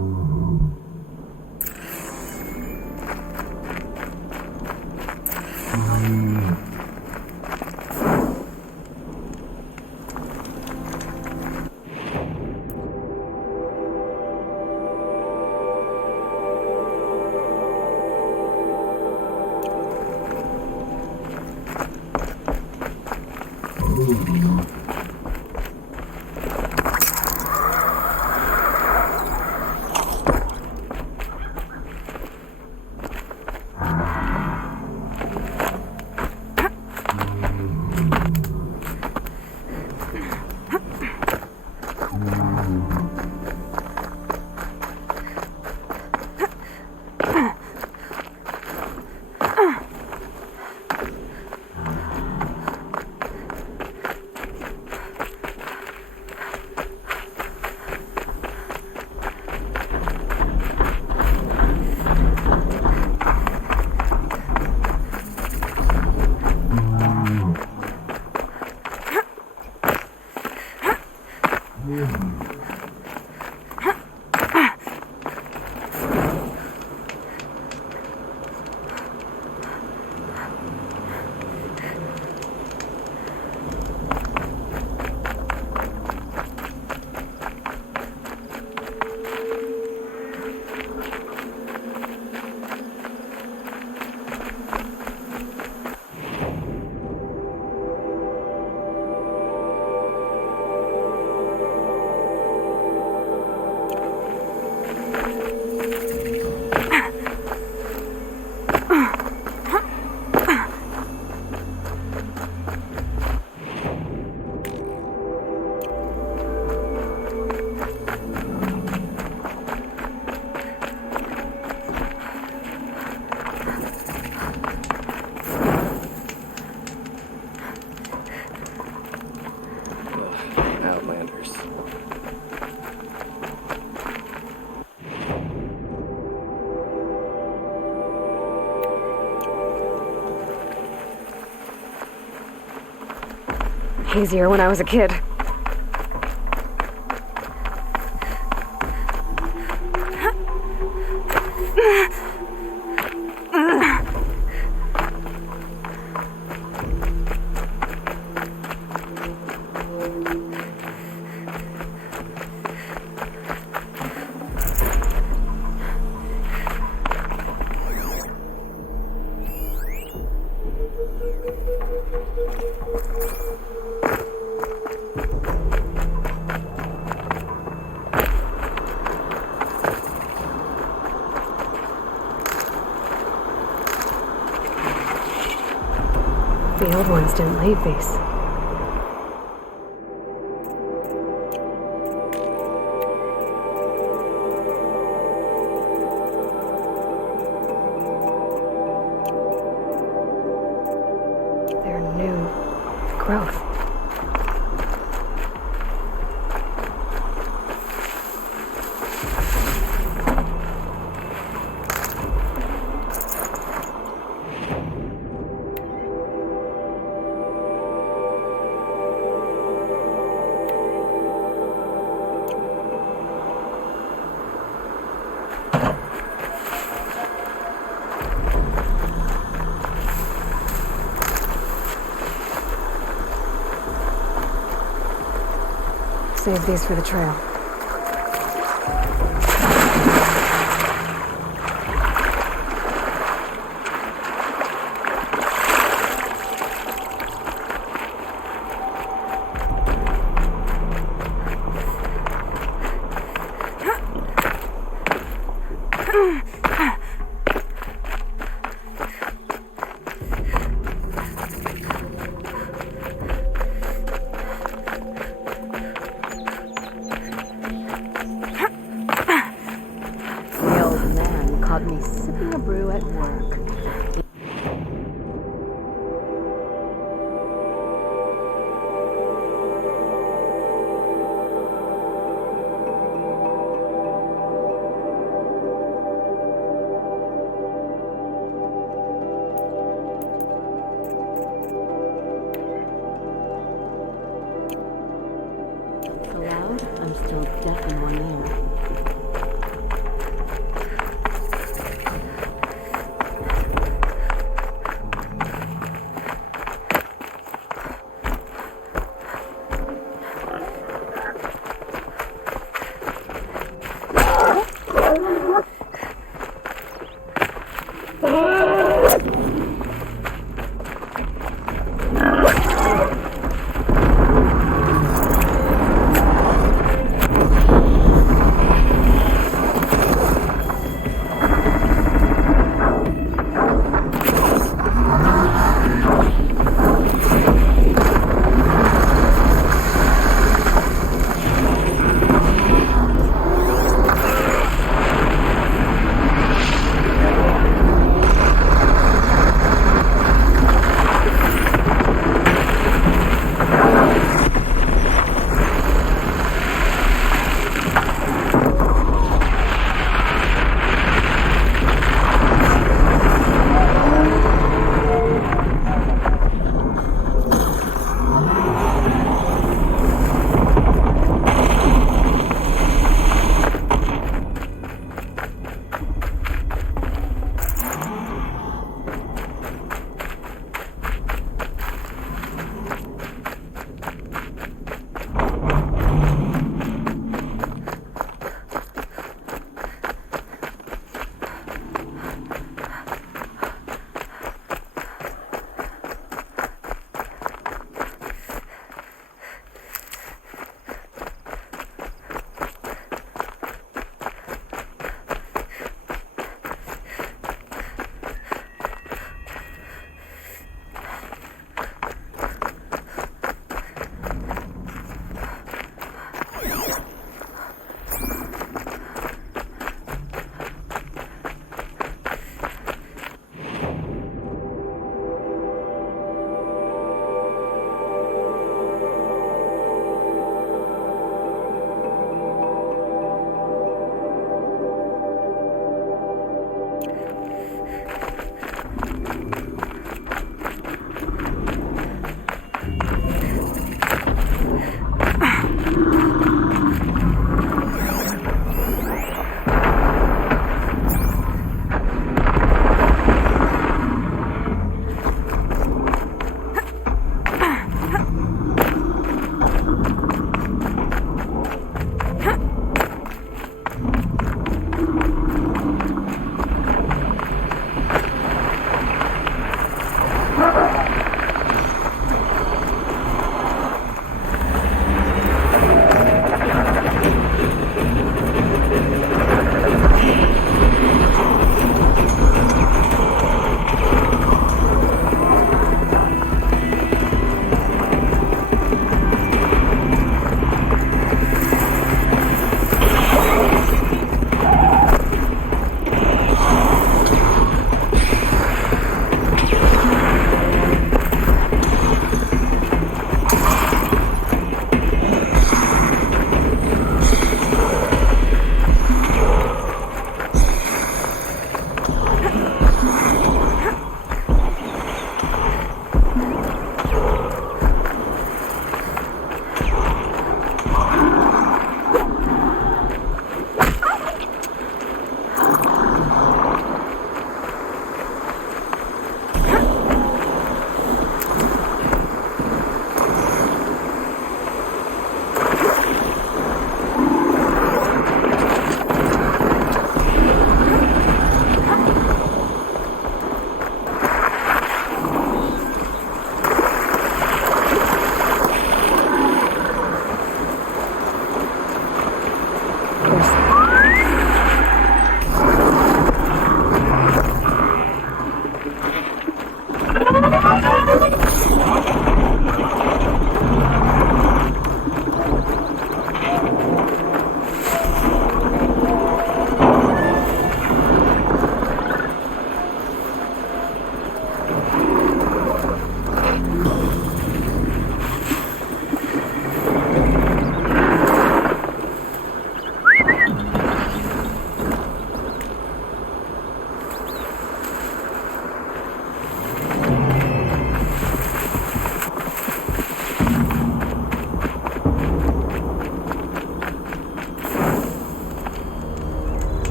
Easier when I was a kid. The old ones didn't leave these. They're new growth. Save these for the trail. Still deaf in one ear.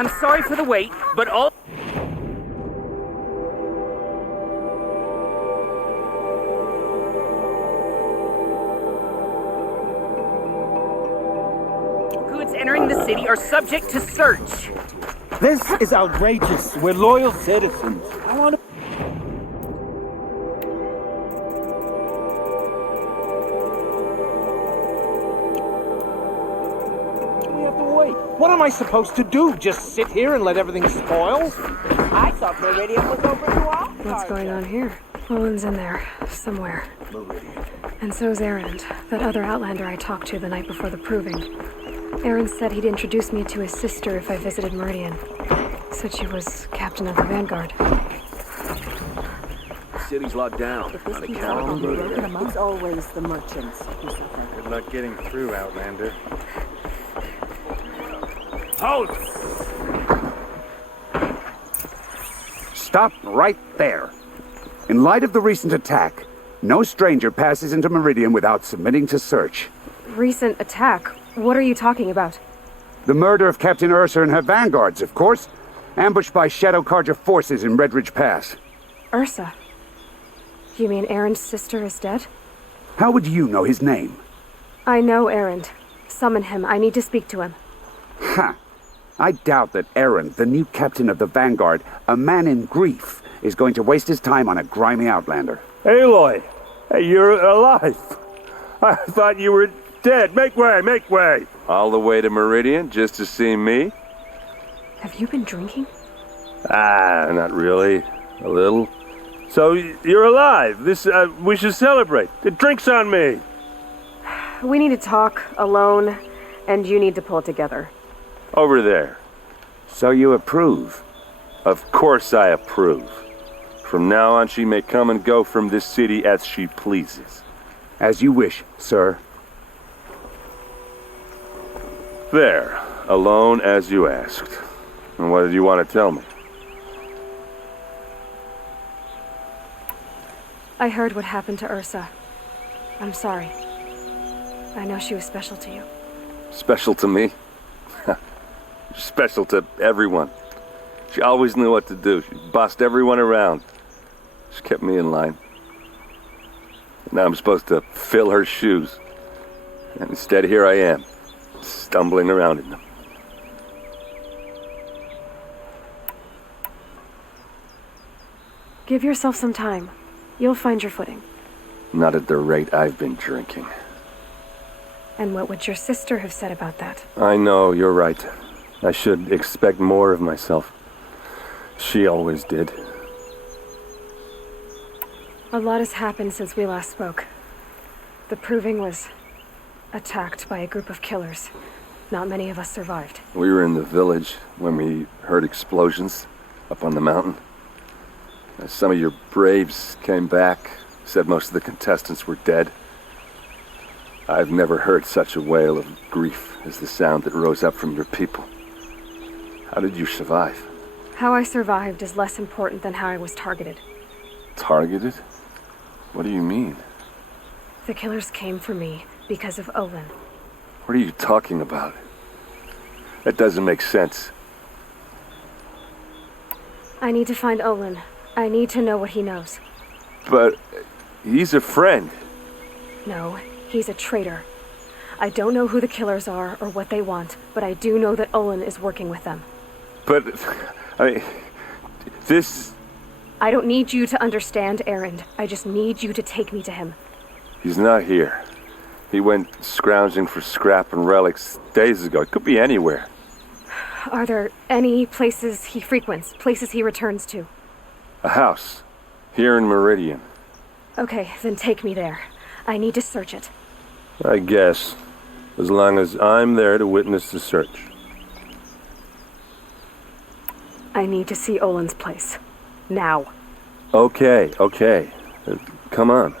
I'm sorry for the wait, but all... goods entering the city are subject to search. This is outrageous. We're loyal citizens. I want to... We have to wait. What am I supposed to do? Just sit here and let everything spoil? I thought Meridian was over to all. What's going on here? Owen's in there, somewhere. And so's Erend, that other Outlander I talked to the night before the proving. Erend said he'd introduce me to his sister if I visited Meridian. Said she was captain of the Vanguard. The city's locked down. If this keeps on, it's always the merchants who suffer. Good luck getting through, Outlander. Hold! Stop right there. In light of the recent attack, no stranger passes into Meridian without submitting to search. Recent attack? What are you talking about? The murder of Captain Ursa and her vanguards, of course. Ambushed by Shadow Carja forces in Redridge Pass. Ursa? You mean Erend's sister is dead? How would you know his name? I know Erend. Summon him. I need to speak to him. Ha! I doubt that Erend, the new captain of the Vanguard, a man in grief, is going to waste his time on a grimy Outlander. Aloy! Hey, you're alive! I thought you were dead. Make way, make way! All the way to Meridian just to see me? Have you been drinking? Not really. A little. So, you're alive. We should celebrate. The drink's on me. We need to talk, alone, and you need to pull it together. Over there. So you approve? Of course I approve. From now on, she may come and go from this city as she pleases. As you wish, sir. There. Alone as you asked. And what did you want to tell me? I heard what happened to Ursa. I'm sorry. I know she was special to you. Special to me? Special to everyone. She always knew what to do. She bossed everyone around. She kept me in line. Now I'm supposed to fill her shoes. And instead, here I am, stumbling around in them. Give yourself some time. You'll find your footing. Not at the rate I've been drinking. And what would your sister have said about that? I know, you're right. I should expect more of myself. She always did. A lot has happened since we last spoke. The proving was attacked by a group of killers. Not many of us survived. We were in the village when we heard explosions up on the mountain. Some of your braves came back, said most of the contestants were dead. I've never heard such a wail of grief as the sound that rose up from your people. How did you survive? How I survived is less important than how I was targeted. Targeted? What do you mean? The killers came for me because of Olin. What are you talking about? That doesn't make sense. I need to find Olin. I need to know what he knows. But he's a friend. No, he's a traitor. I don't know who the killers are or what they want, but I do know that Olin is working with them. But, this... I don't need you to understand, Erend. I just need you to take me to him. He's not here. He went scrounging for scrap and relics days ago. It could be anywhere. Are there any places he frequents, places he returns to? A house. Here in Meridian. Okay, then take me there. I need to search it. I guess. As long as I'm there to witness the search. I need to see Olin's place. Now. Okay. Come on.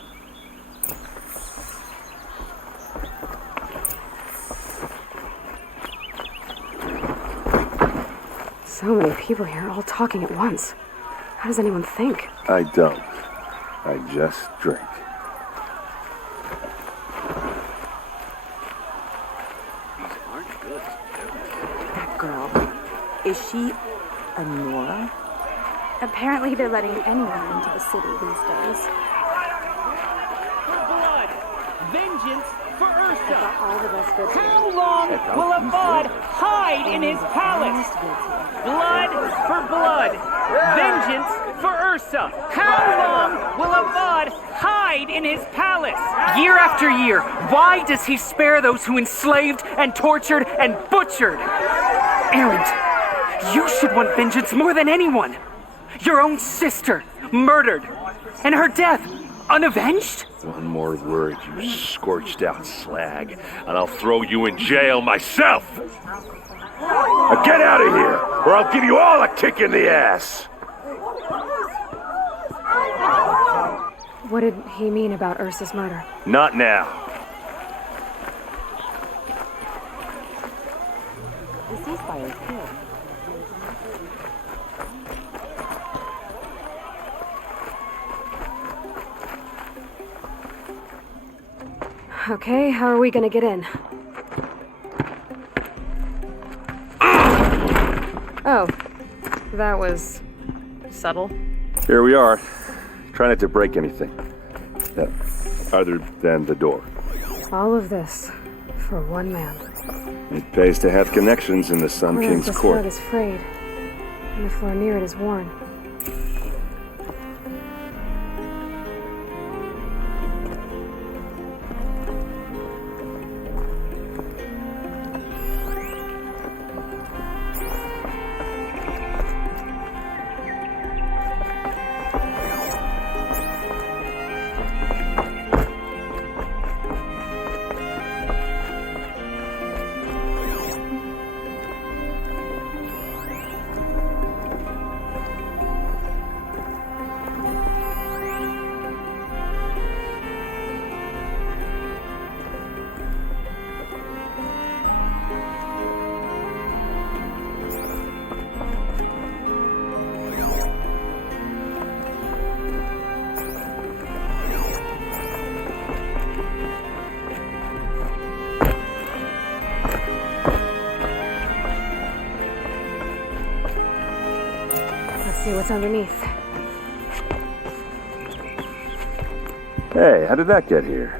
So many people here, all talking at once. How does anyone think? I don't. I just drink. That girl. Is she a Nora? Apparently they're letting anyone into the city these days. For blood! Vengeance for Ursa! All the best bits. How long will a bud hide in his palace? Blood for blood! Vengeance for Ursa! How long will a bud hide in his palace? Year after year, why does he spare those who enslaved and tortured and butchered? Erend, you should want vengeance more than anyone. Your own sister, murdered, and her death, unavenged? One more word, you scorched out slag, and I'll throw you in jail myself! Now get out of here, or I'll give you all a kick in the ass! What did he mean about Ursa's murder? Not now. The ceasefire's good. Okay, how are we gonna get in? Oh, that was subtle. Here we are. Try not to break anything. Other than the door. All of this for one man. It pays to have connections in the Sun King's This court. rug is frayed, and the floor near it is worn. See what's underneath. Hey, how did that get here?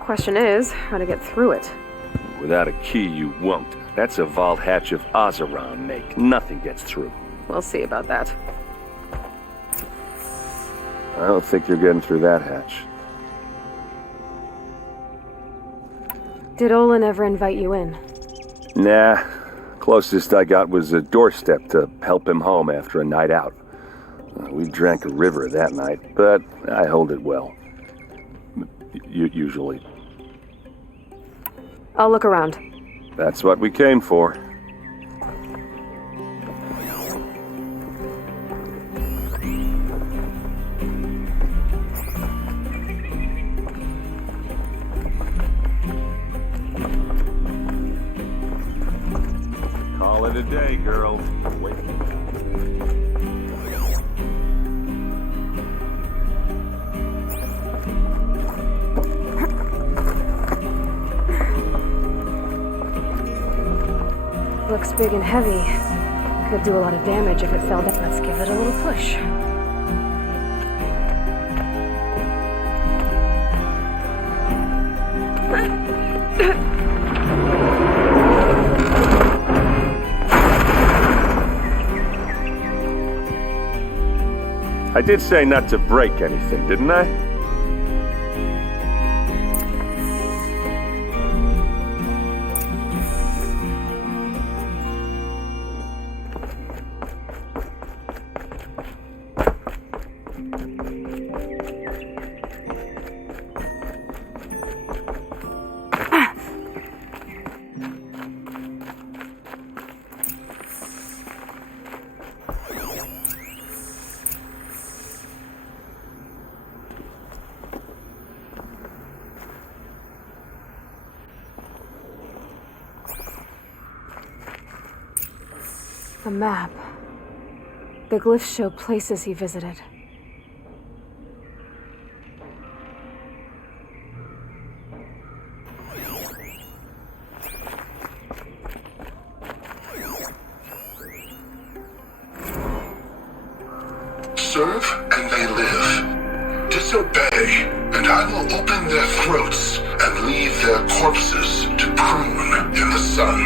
Question is, how to get through it. Without a key, you won't. That's a vault hatch of Ozeron make. Nothing gets through. We'll see about that. I don't think you're getting through that hatch. Did Olin ever invite you in? Nah. Closest I got was a doorstep to help him home after a night out. We drank a river that night, but I hold it well. Usually. I'll look around. That's what we came for. Call it a day, girl. Wait. Looks big and heavy. Could do a lot of damage if it fell down. Let's give it a little push. I did say not to break anything, didn't I? A map. The glyphs show places he visited. serve and they live. Disobey, and I will open their throats and leave their corpses to prune in the sun.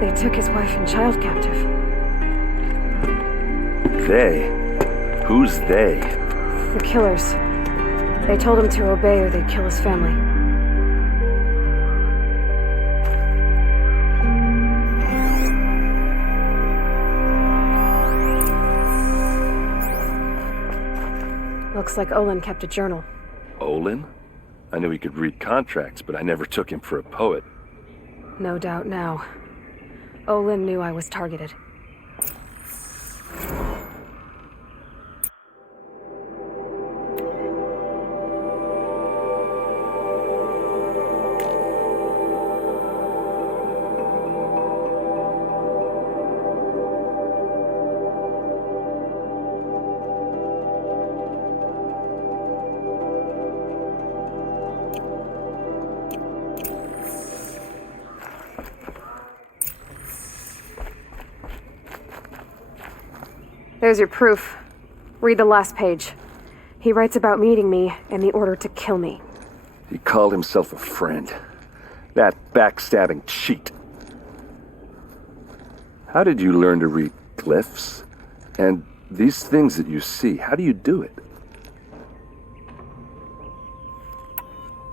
They took his wife and child captive. They? Who's they? The killers. They told him to obey or they'd kill his family. Looks like Olin kept a journal. Olin? I knew he could read contracts, but I never took him for a poet. No doubt now. Olin knew I was targeted. There's your proof. Read the last page. He writes about meeting me and the order to kill me. He called himself a friend. That backstabbing cheat. How did you learn to read glyphs? And these things that you see, how do you do it?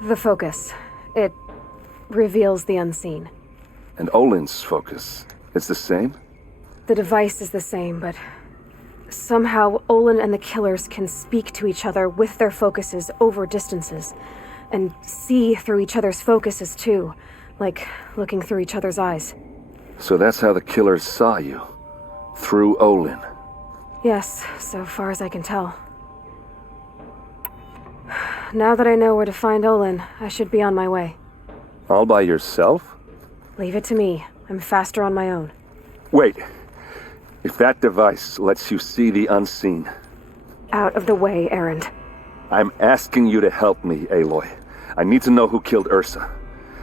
The focus. It reveals the unseen. And Olin's focus, it's the same? The device is the same, but somehow Olin and the killers can speak to each other with their focuses over distances, and see through each other's focuses too, like looking through each other's eyes. So that's how the killers saw you? Through Olin? Yes, so far as I can tell. Now that I know where to find Olin, I should be on my way. All by yourself? Leave it to me. I'm faster on my own. Wait. If that device lets you see the unseen... Out of the way, Erend. I'm asking you to help me, Aloy. I need to know who killed Ursa.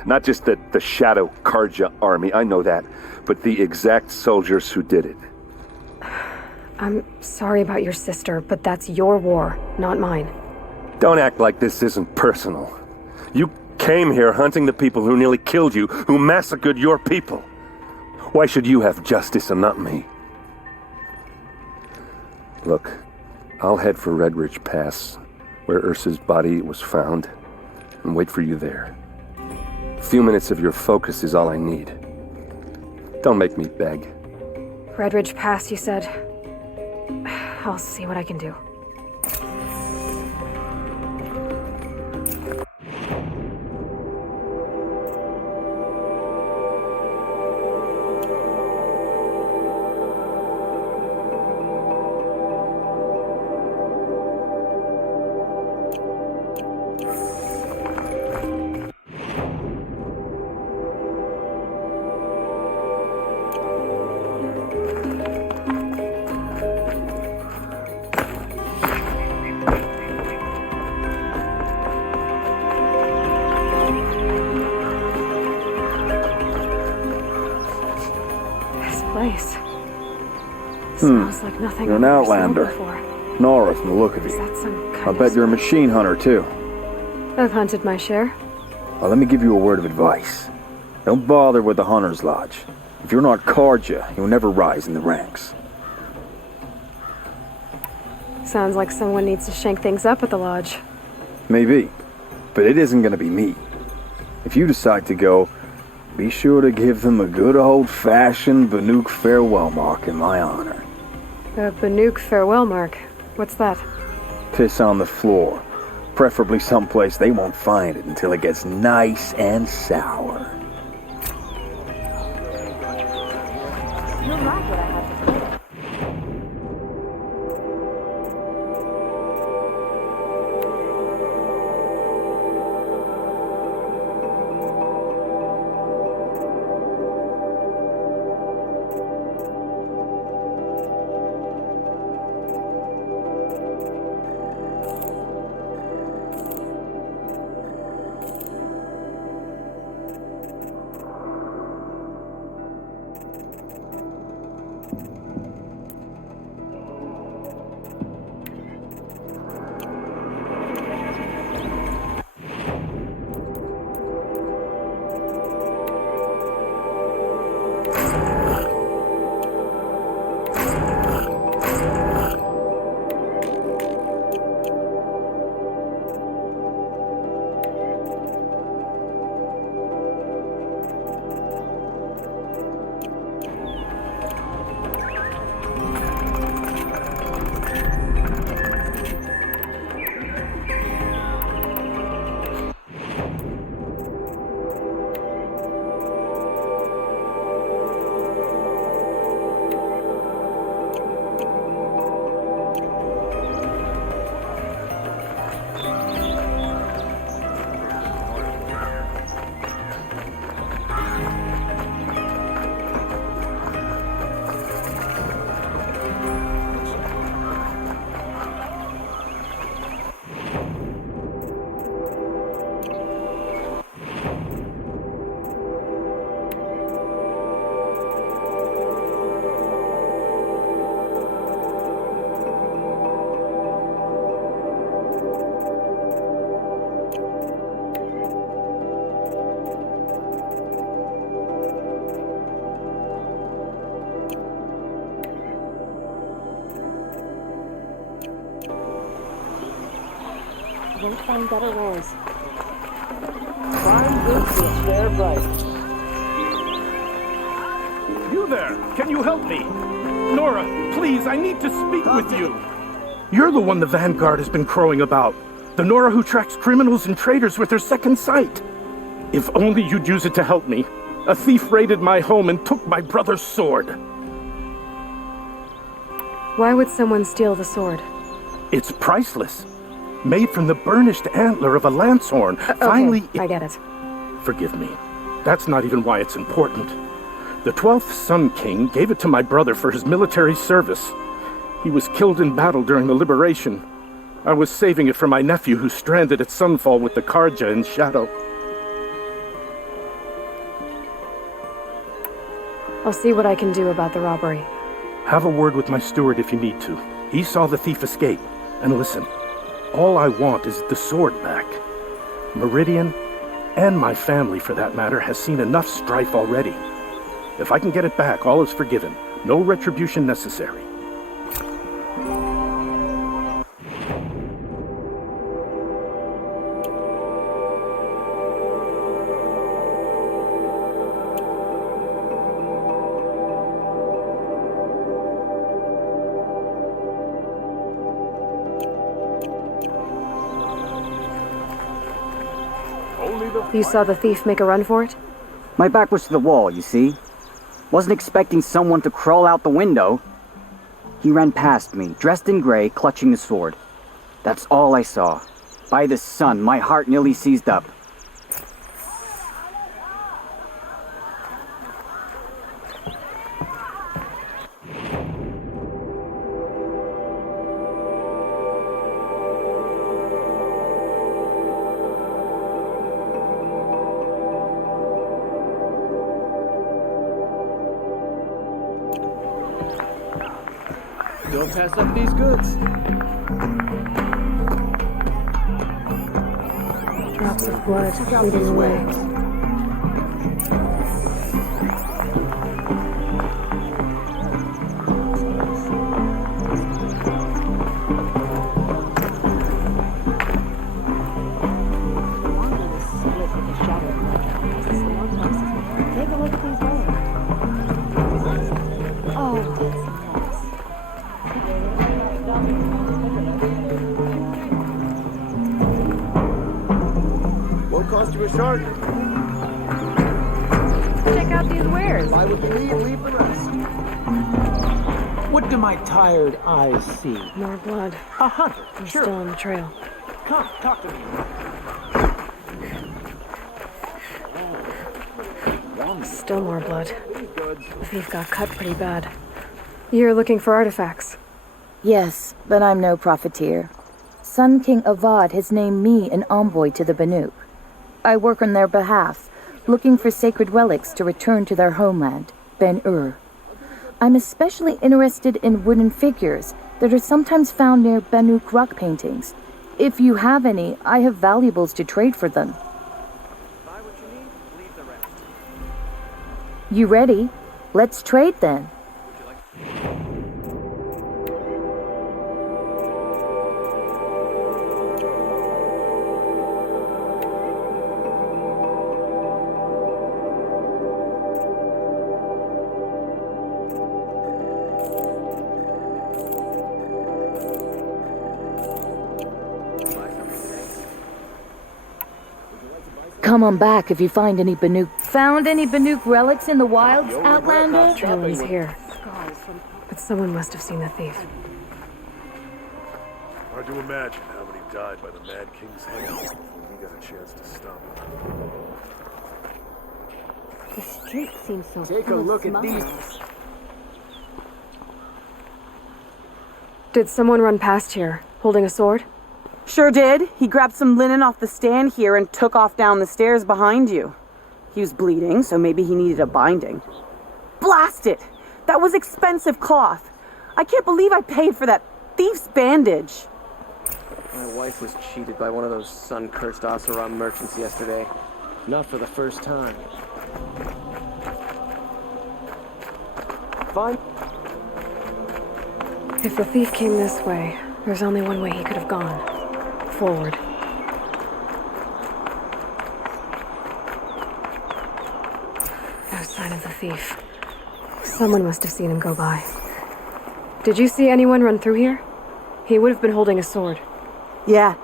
Not just the Shadow Karja army, I know that, but the exact soldiers who did it. I'm sorry about your sister, but that's your war, not mine. Don't act like this isn't personal. You came here hunting the people who nearly killed you, who massacred your people. Why should you have justice and not me? Look, I'll head for Red Ridge Pass, where Ursa's body was found, and wait for you there. A few minutes of your focus is all I need. Don't make me beg. Red Ridge Pass, you said? I'll see what I can do. Place. Smells like nothing You're an I've ever smelled outlander. before. Nora from the look of Is you. that some kind I bet you're a machine hunter too. I've hunted my share. Well, let me give you a word of advice. Don't bother with the Hunter's Lodge. If you're not Karja, you'll never rise in the ranks. Sounds like someone needs to shank things up at the lodge. Maybe. But it isn't gonna be me. If you decide to go, be sure to give them a good old-fashioned Banuk farewell mark in my honor. A Banuk farewell mark. What's that? Piss on the floor. Preferably someplace they won't find it until it gets nice and sour. You'll like what I have to say. won't find better wares. Fine goods for a fair price. You there! Can you help me? Nora, please, I need to speak with you. You're the one the Vanguard has been crowing about. The Nora who tracks criminals and traitors with her second sight. If only you'd use it to help me. A thief raided my home and took my brother's sword. Why would someone steal the sword? It's priceless. Made from the burnished antler of a lancehorn. Finally, I get it. Forgive me. That's not even why it's important. The 12th Sun King gave it to my brother for his military service. He was killed in battle during the liberation. I was saving it for my nephew who's stranded at Sunfall with the Karja in Shadow. I'll see what I can do about the robbery. Have a word with my steward if you need to. He saw the thief escape. And listen, all I want is the sword back. Meridian, and my family for that matter, has seen enough strife already. If I can get it back, all is forgiven. No retribution necessary. You saw the thief make a run for it? My back was to the wall, you see. Wasn't expecting someone to crawl out the window. He ran past me, dressed in gray, clutching the sword. That's all I saw. By the sun, my heart nearly seized up. Don't pass up these goods. Drops of blood leading away. Take a look at these wares. Oh, Won't cost you a shark. check out these wares. Buy what you need, leave the rest. What do my tired eyes see? More blood. A hunter. I'm Sure. still on the trail. Come, talk to me. Still more blood. The thief got cut pretty bad. You're looking for artifacts. Yes, but I'm no profiteer. Sun King Avad has named me an envoy to the Banuk. I work on their behalf, looking for sacred relics to return to their homeland, Ben-Ur. I'm especially interested in wooden figures that are sometimes found near Banuk rock paintings. If you have any, I have valuables to trade for them. You ready? Let's trade then. Come on back if you find any Banuk. Found any Banuk relics in the wilds, Outlander? Trailing's here. But someone must have seen the thief. Hard to imagine how many died by the Mad King's hand before we got a chance to stop them. The street seems so Take a full of look at smiles. these. Did someone run past here, holding a sword? Sure did. He grabbed some linen off the stand here and took off down the stairs behind you. He was bleeding, so maybe he needed a binding. Blast it! That was expensive cloth. I can't believe I paid for that thief's bandage. My wife was cheated by one of those sun-cursed Asuran merchants yesterday. Not for the first time. Fine. If the thief came this way, there's only one way he could have gone. Forward. sign of the thief. Someone must have seen him go by. Did you see anyone run through here? He would have been holding a sword. Yeah,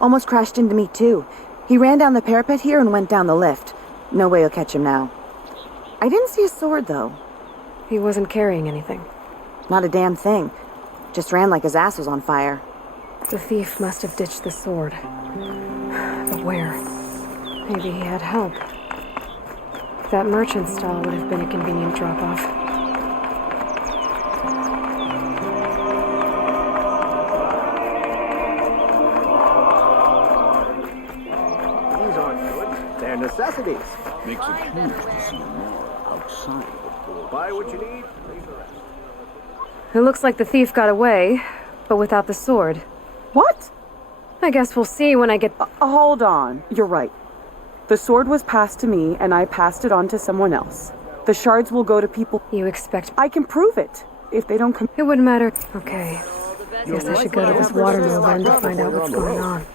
almost crashed into me too. He ran down the parapet here and went down the lift. No way you'll catch him now. I didn't see a sword though. He wasn't carrying anything. Not a damn thing. Just ran like his ass was on fire. The thief must have ditched the sword. But where? Maybe he had help. That merchant stall would have been a convenient drop-off. These aren't good. They're necessities. Makes it huge to see more outside of the door. Buy what you need, leave the rest. It looks like the thief got away, but without the sword. What? I guess we'll see when I get... Hold on. You're right. The sword was passed to me, and I passed it on to someone else. The shards will go to people... You expect... I can prove it. If they don't come... It wouldn't matter. Okay. Guess I should go to this watermill then to find out what's going on.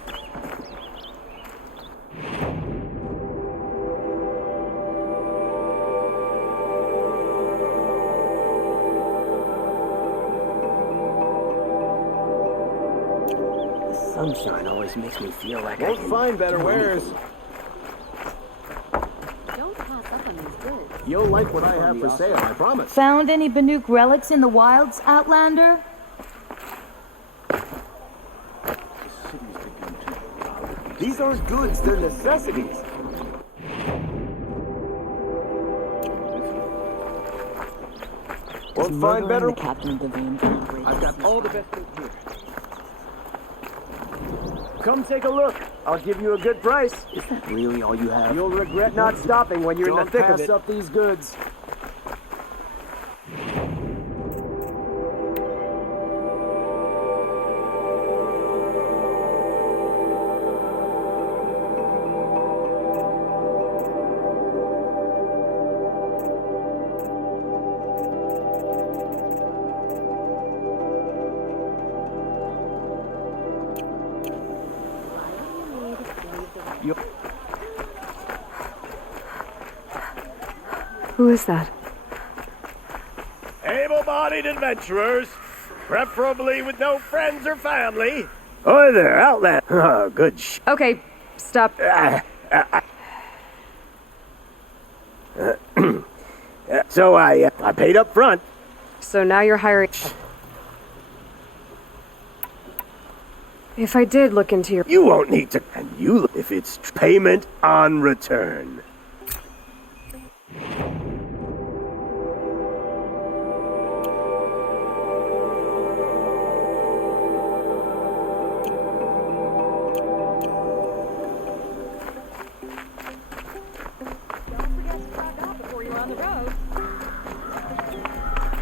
Sunshine always makes me feel like I can find better wares. Don't pass up on these goods. You'll like what I have for sale, I promise. Found any Banuk relics in the wilds, Outlander? These aren't goods, they're necessities. Won't find better. The captain of the van. I've got all the best things here. Come take a look. I'll give you a good price. Is that really all you have? You'll regret not stopping when you're in the thick of it. Don't pass up these goods. Who is that? Able-bodied adventurers, preferably with no friends or family. Hi there, Outlander. Oh, good Okay, stop. So I paid up front. So now you're hiring... If I did look into your... You won't need to... And you, if it's payment on return.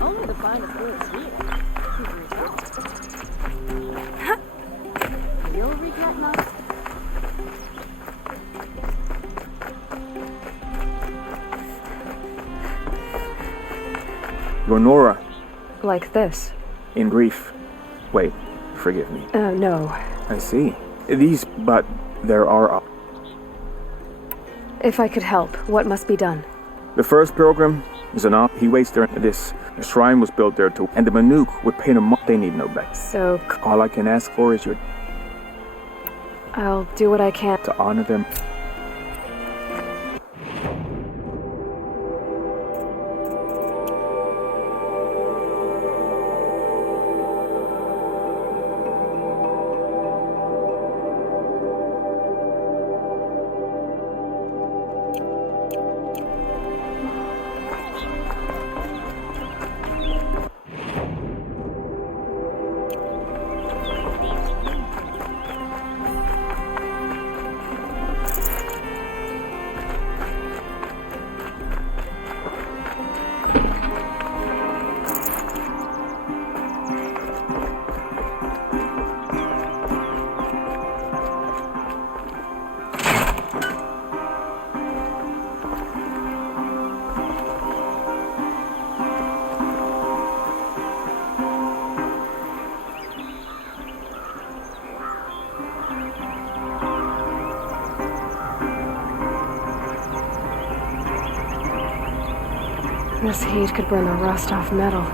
Only the finest goods here. You'll regret not. You're Nora. Like this? In grief. Wait, forgive me. No. I see. But there are... If I could help, what must be done? The first pilgrim is an op. He waits there. This shrine was built there too. And the Banuk would pay them. They need no back. So... All I can ask for is your... I'll do what I can. To honor them. This heat could burn the rust off metal.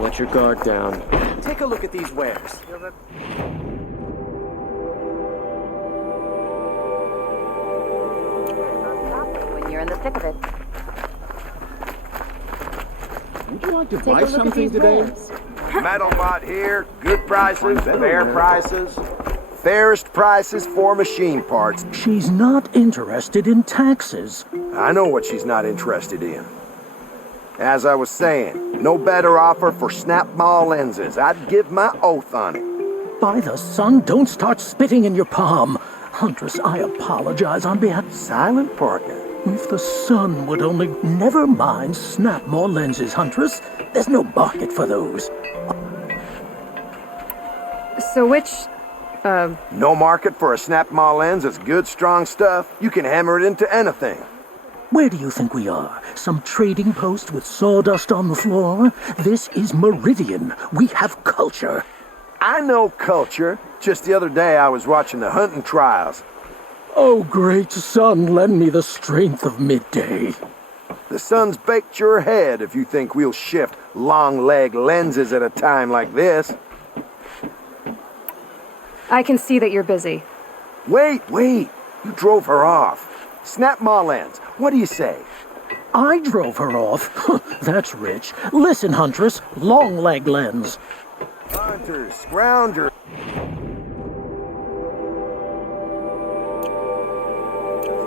Let your guard down. Take a look at these wares. When you're in the thick of it. Would you like to Take buy a look at something these today? wares. Metal bot here, good prices, fair prices. Fairest prices for machine parts. She's not interested in taxes. I know what she's not interested in. As I was saying, no better offer for snap-ball lenses. I'd give my oath on it. By the sun, don't start spitting in your palm. Huntress, I apologize on behalf... Silent partner. If the sun would only... Never mind snap more lenses, Huntress. There's no market for those. So which, No market for a snap-ball lens that's good, strong stuff. You can hammer it into anything. Where do you think we are? Some trading post with sawdust on the floor? This is Meridian. We have culture. I know culture. Just the other day I was watching the hunting trials. Oh, great sun, lend me the strength of midday. The sun's baked your head if you think we'll shift long-leg lenses at a time like this. I can see that you're busy. Wait. You drove her off. Snap my lens. What do you say? I drove her off. That's rich. Listen, Huntress, long leg lens. Hunters, scrounger.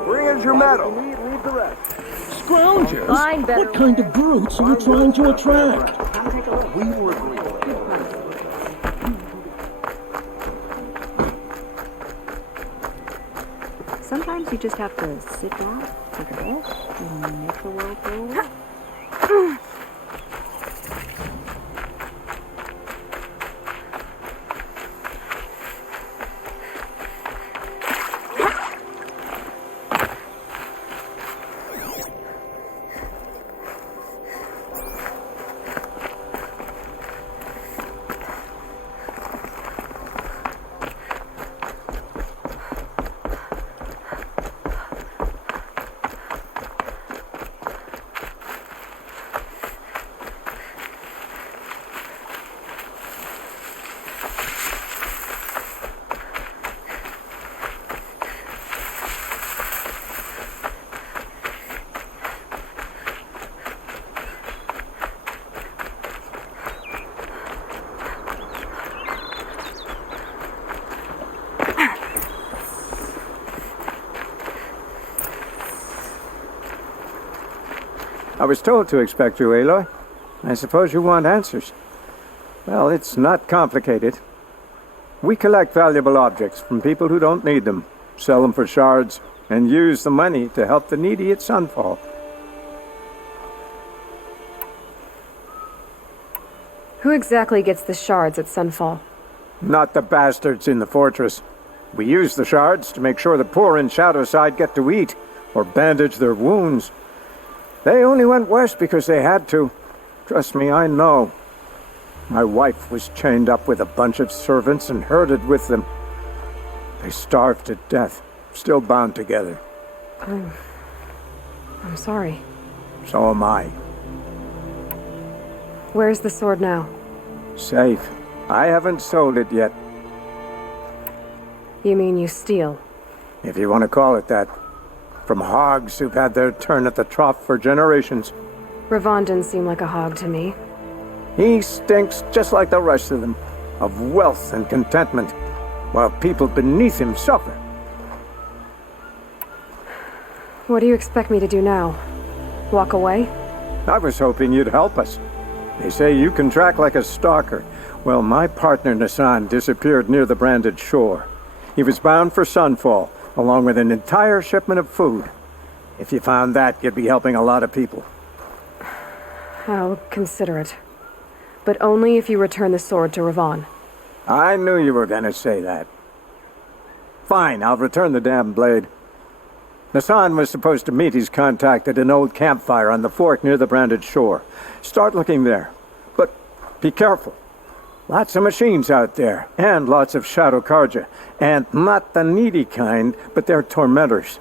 Bring us your metal. Leave the rest. Scroungers? Mine better. What kind of brutes are you trying to attract? We were agreed. Sometimes you just have to sit down, take a rest, and make the world go away. I was told to expect you, Aloy. I suppose you want answers. Well, it's not complicated. We collect valuable objects from people who don't need them, sell them for shards, and use the money to help the needy at Sunfall. Who exactly gets the shards at Sunfall? Not the bastards in the fortress. We use the shards to make sure the poor in Shadowside get to eat, or bandage their wounds. They only went west because they had to. Trust me, I know. My wife was chained up with a bunch of servants and herded with them. They starved to death, still bound together. I'm sorry. So am I. Where's the sword now? Safe. I haven't sold it yet. You mean you steal? If you want to call it that. From hogs who've had their turn at the trough for generations. Ravon didn't seem like a hog to me. He stinks just like the rest of them, of wealth and contentment, while people beneath him suffer. What do you expect me to do now? Walk away? I was hoping you'd help us. They say you can track like a stalker. Well, my partner Nassan disappeared near the branded shore. He was bound for Sunfall, along with an entire shipment of food. If you found that, you'd be helping a lot of people. I'll consider it. But only if you return the sword to Ravon. I knew you were gonna say that. Fine, I'll return the damn blade. Nassan was supposed to meet his contact at an old campfire on the fork near the branded shore. Start looking there. But be careful. Lots of machines out there, and lots of Shadow Karja. And not the needy kind, but they're tormentors.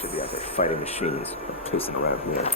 Should be out there fighting machines, pacing around here.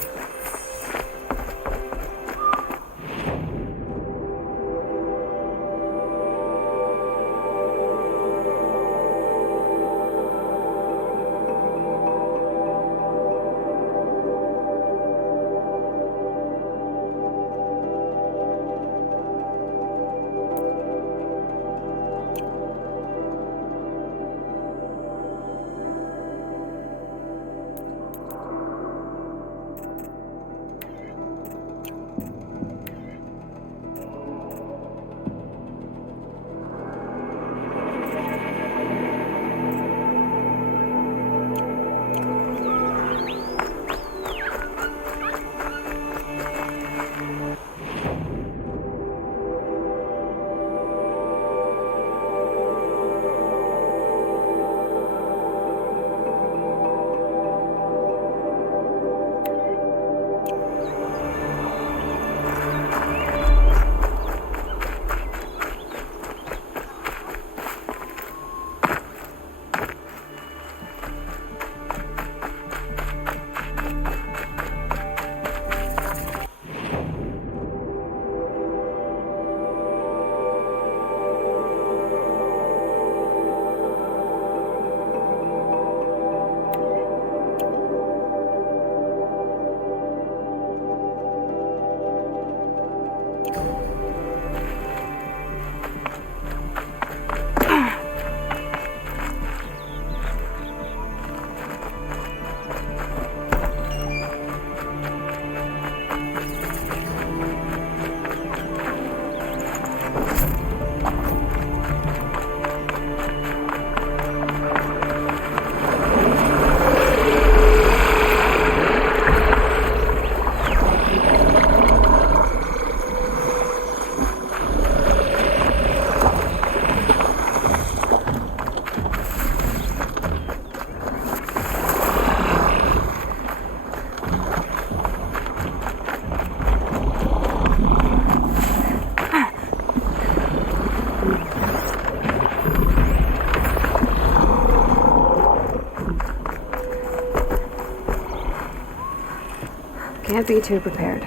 Can't be too prepared.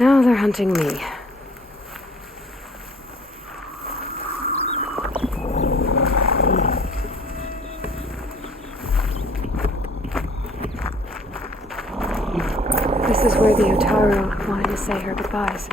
Now they're hunting me. This is where the Otaru wanted to say her goodbyes.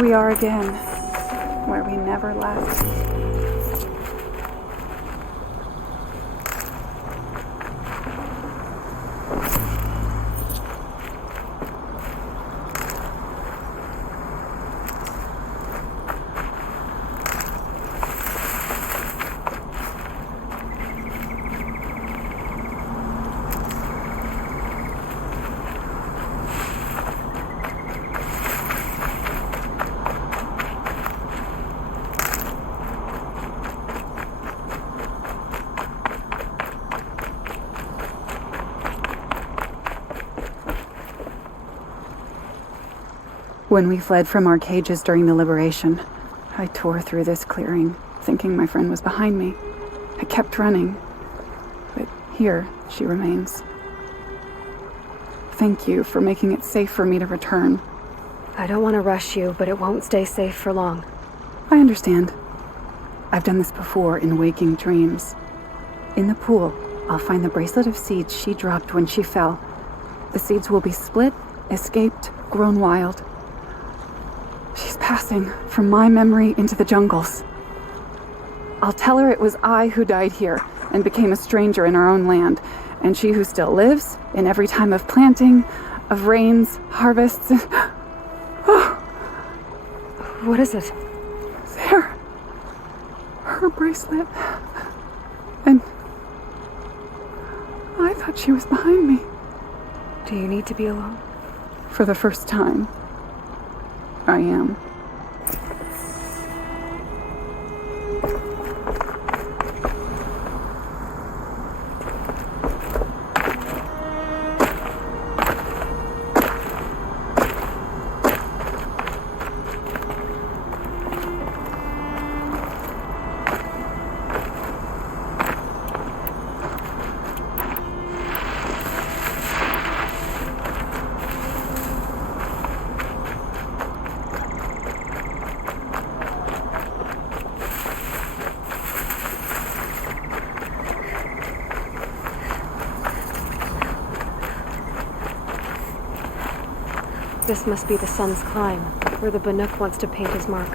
we are again, where we never left. When we fled from our cages during the liberation, I tore through this clearing, thinking my friend was behind me. I kept running, but here she remains. Thank you for making it safe for me to return. I don't want to rush you, but it won't stay safe for long. I understand. I've done this before in waking dreams. In the pool, I'll find the bracelet of seeds she dropped when she fell. The seeds will be split, escaped, grown wild. She's passing from my memory into the jungles. I'll tell her it was I who died here and became a stranger in our own land, and she who still lives in every time of planting, of rains, harvests. What is it? There. Her bracelet. And I thought she was behind me. Do you need to be alone? For the first time, I am. This must be the sun's climb, where the Banuk wants to paint his mark.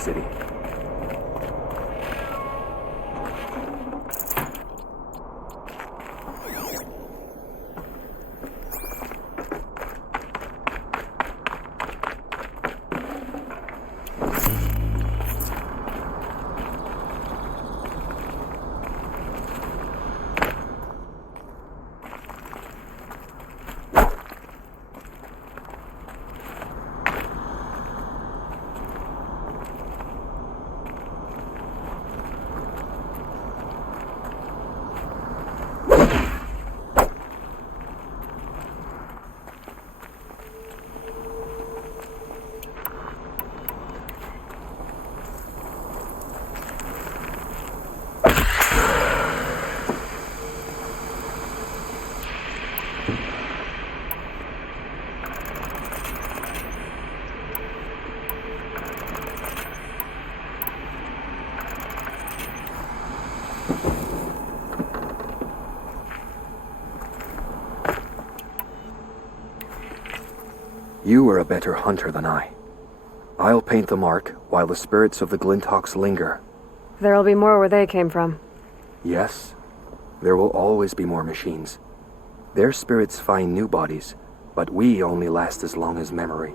city. You are a better hunter than I. I'll paint the mark while the spirits of the Glinthawks linger. There'll be more where they came from. Yes, there will always be more machines. Their spirits find new bodies, but we only last as long as memory.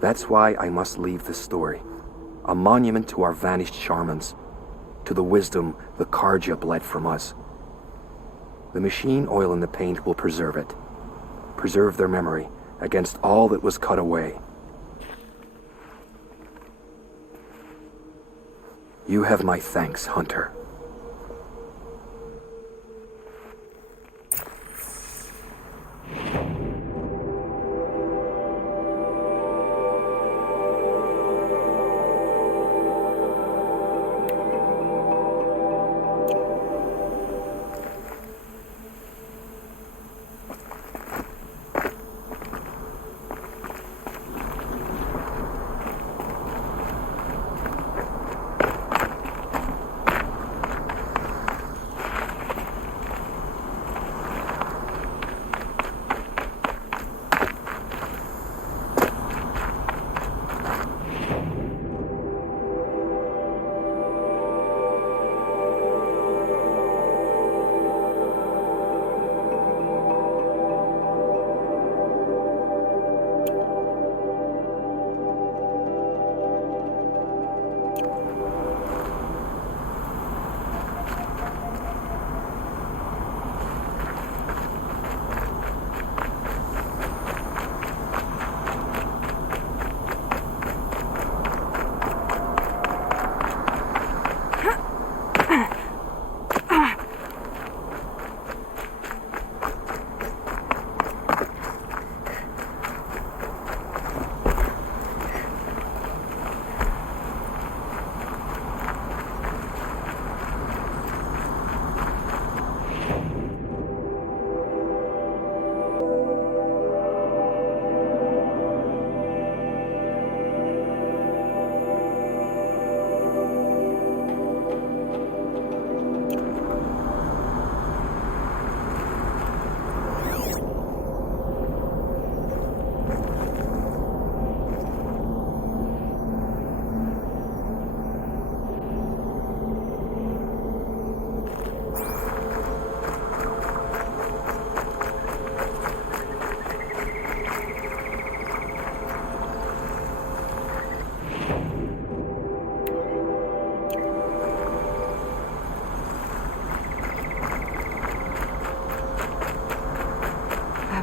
That's why I must leave this story. A monument to our vanished shamans, to the wisdom the Karja bled from us. The machine oil in the paint will preserve it. Preserve their memory against all that was cut away. You have my thanks, Hunter.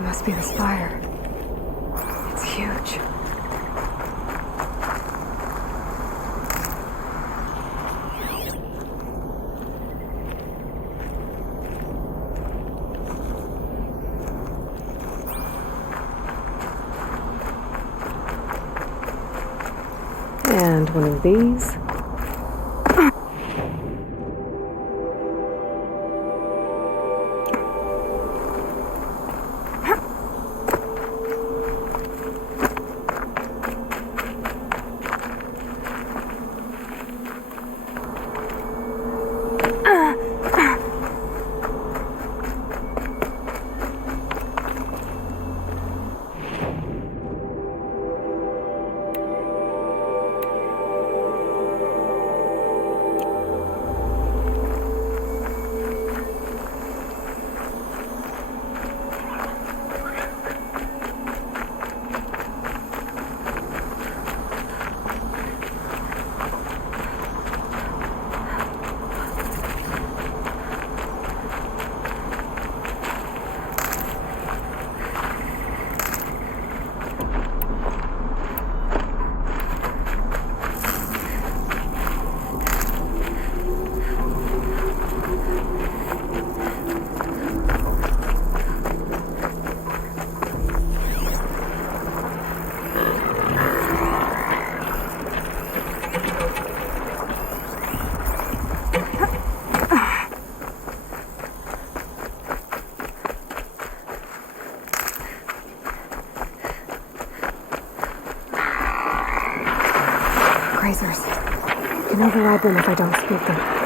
Must be the spire. It's huge. And one of these. stabilizers. Can override them if I don't speak them.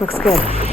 Looks good.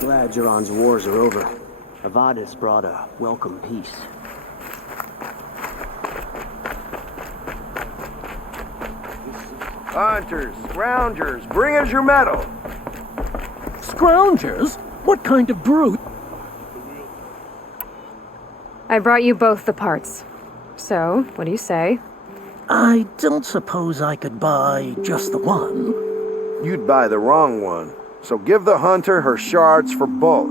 Glad Jiran's wars are over. Avad has brought a welcome peace. Hunters, scroungers, bring us your metal. Scroungers? What kind of brute? I brought you both the parts. So, what do you say? I don't suppose I could buy just the one. You'd buy the wrong one. So give the hunter her shards for both.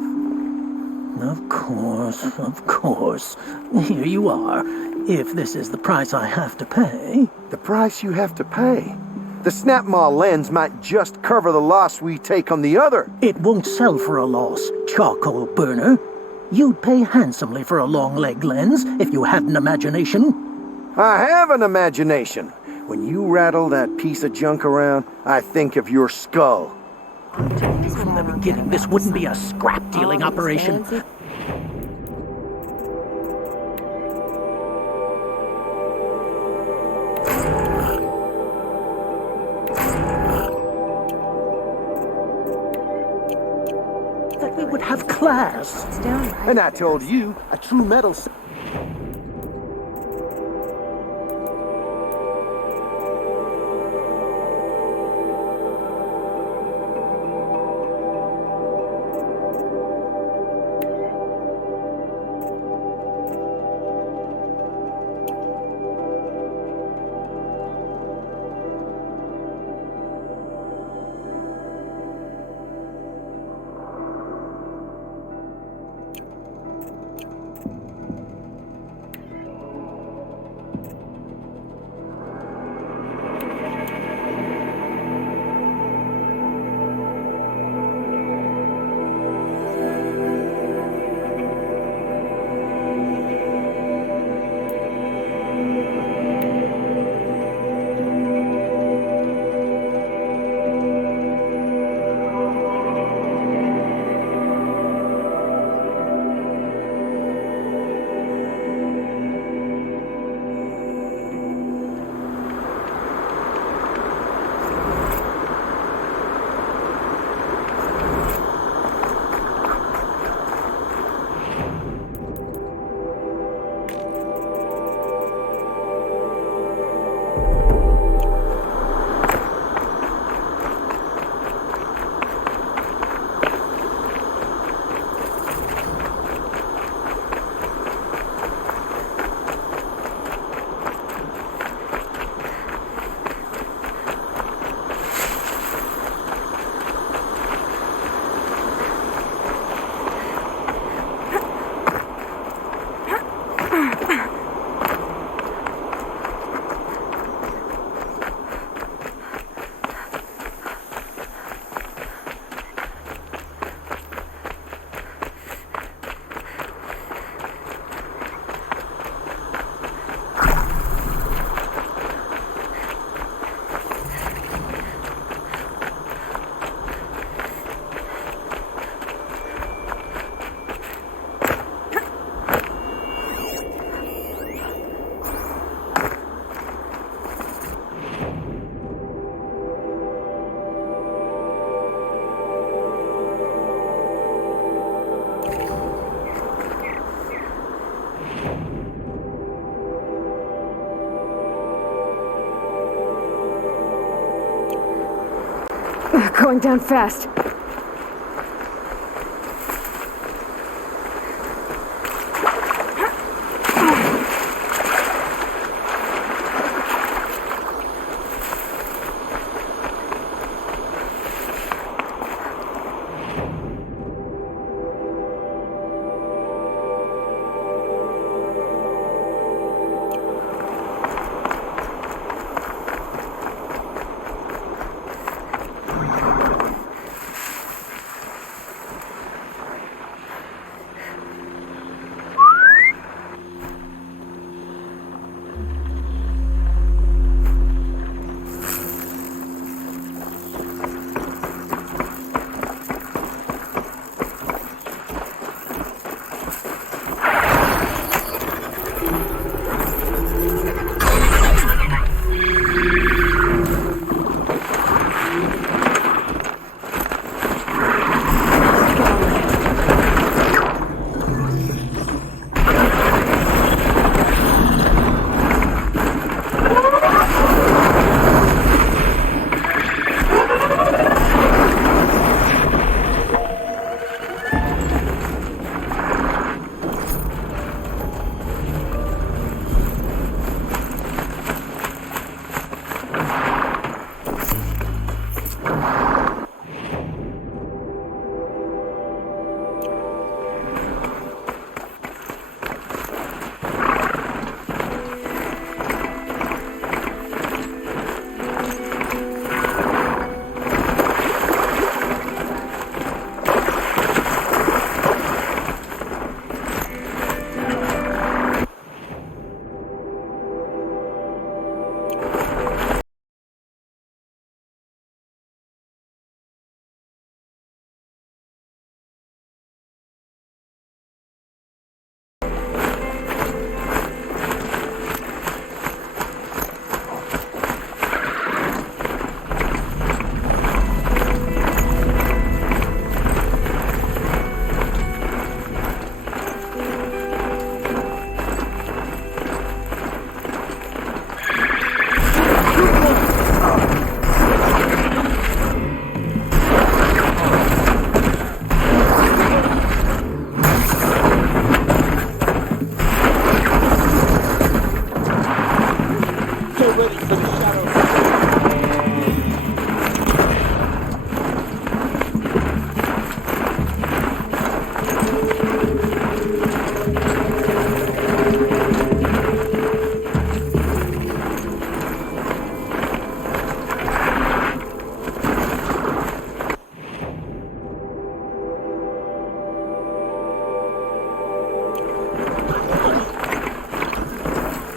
Of course. Here you are. If this is the price I have to pay. The price you have to pay? The snap-maw lens might just cover the loss we take on the other. It won't sell for a loss, charcoal burner. You'd pay handsomely for a long leg lens if you had an imagination. I have an imagination. When you rattle that piece of junk around, I think of your skull. From the beginning, this wouldn't be a scrap-dealing operation. That we would have class. And I told you, a true metal... Going down fast.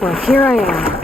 Well, here I am.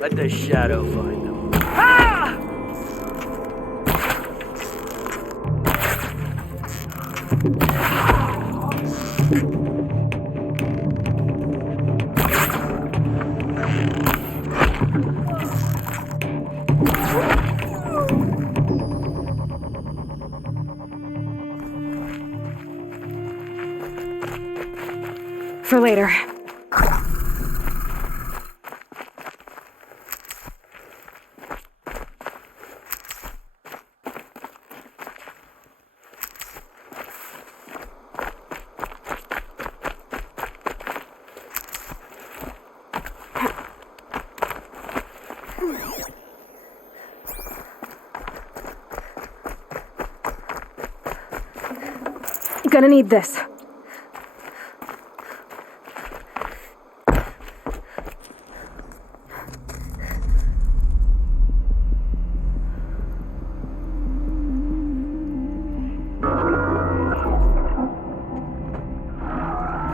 Let the shadow find them. For later. Gonna need this.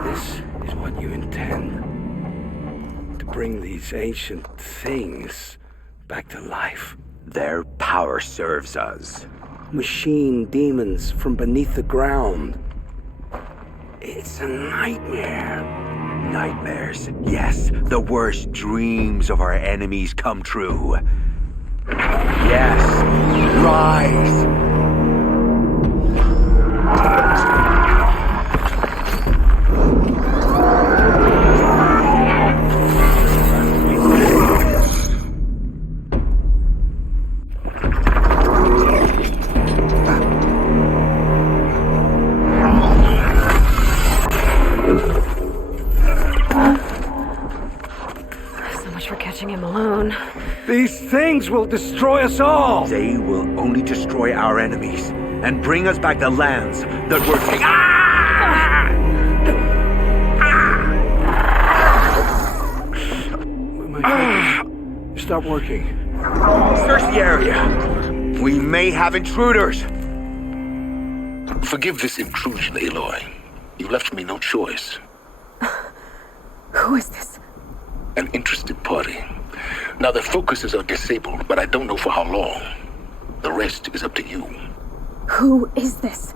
This is what you intend. To bring these ancient things back to life. Their power serves us. Machine demons from beneath the ground. It's a nightmare. Nightmares, yes. The worst dreams of our enemies come true. Yes, rise! These things will destroy us all! They will only destroy our enemies and bring us back the lands that were taken. My goodness. Stop working. Search the area. We may have intruders. Forgive this intrusion, Aloy. You left me no choice. Who is this? An interested party. Now, their focuses are disabled, but I don't know for how long. The rest is up to you. Who is this?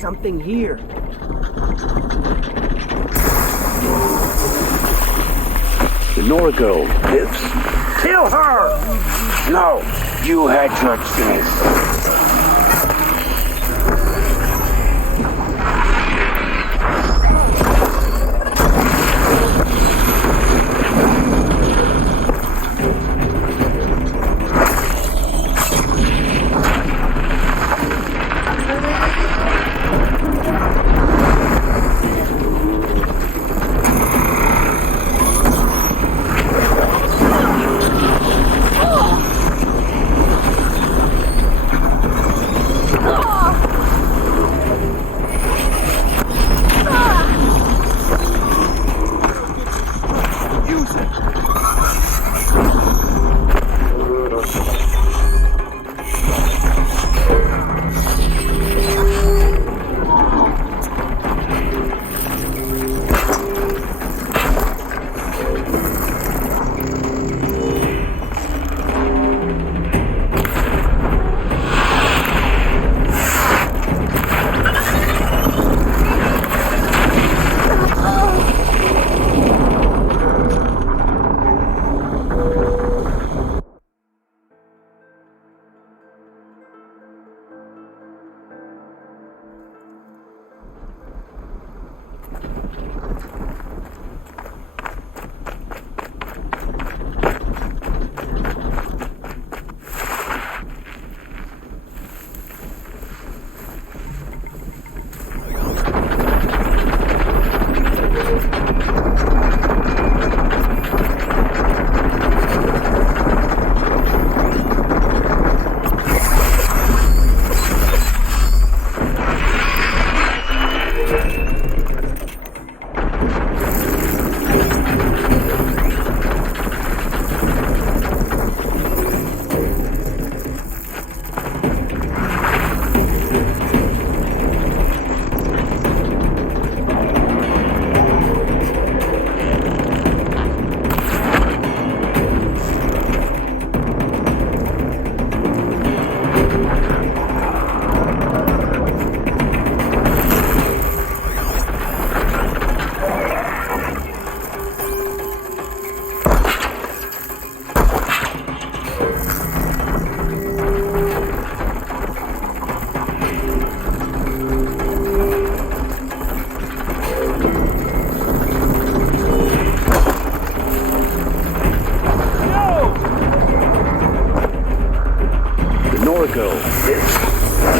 Something here. The Nora girl lives. Kill her! No, you had your chance.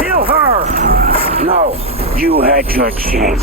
Kill her! No, you had your chance.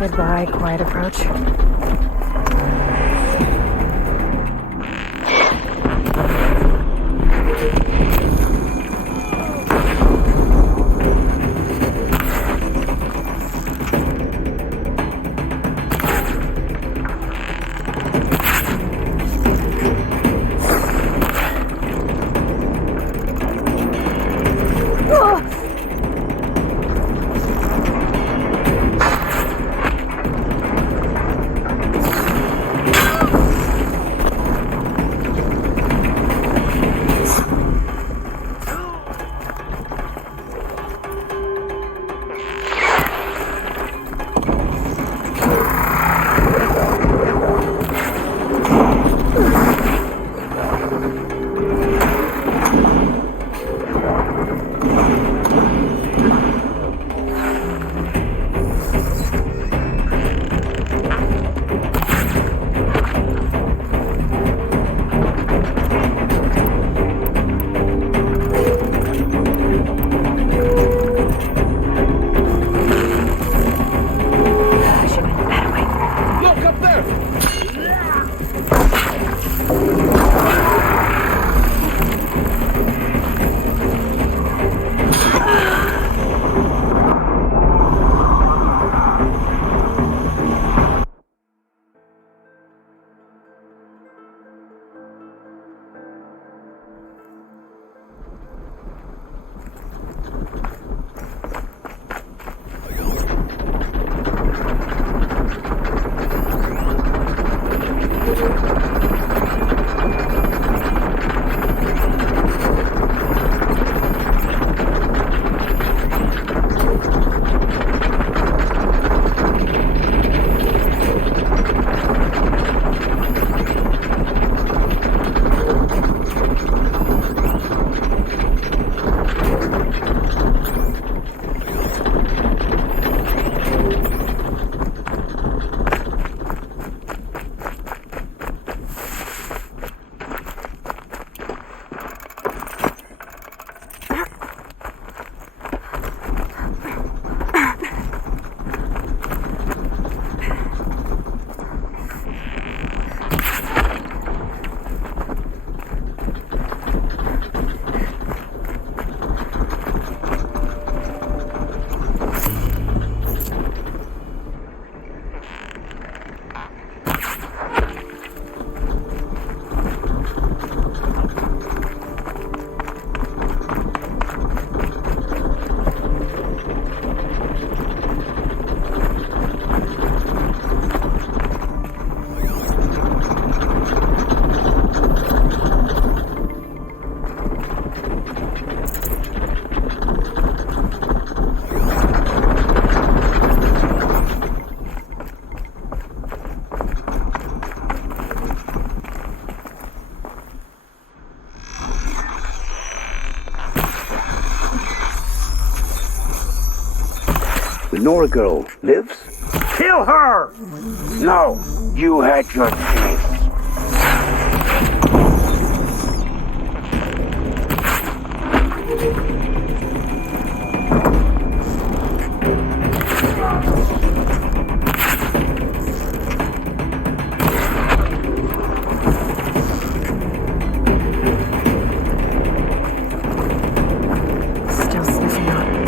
Goodbye, quiet approach. Nora girl lives? Kill her! No, you had your chance. Still sniffing out.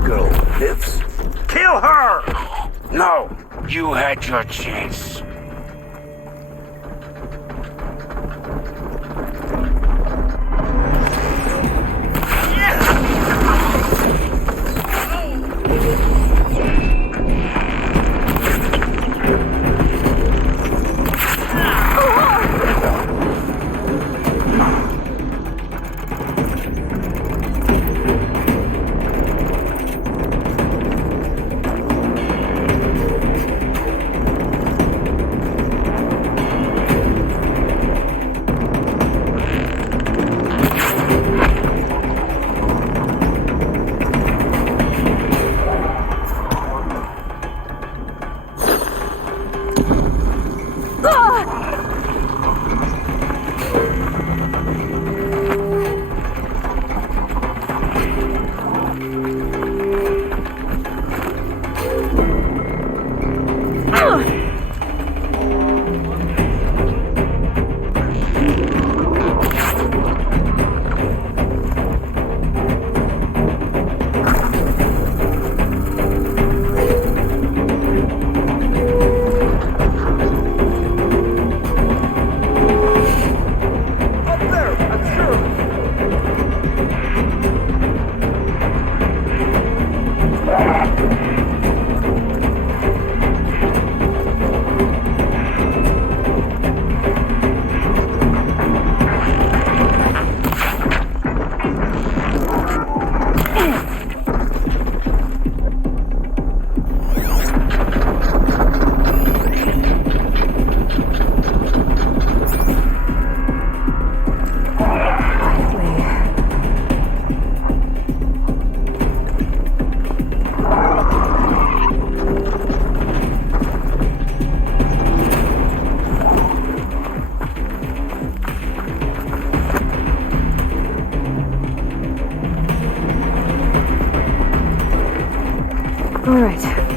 girl lives? Kill her! No, you had your chance. All right.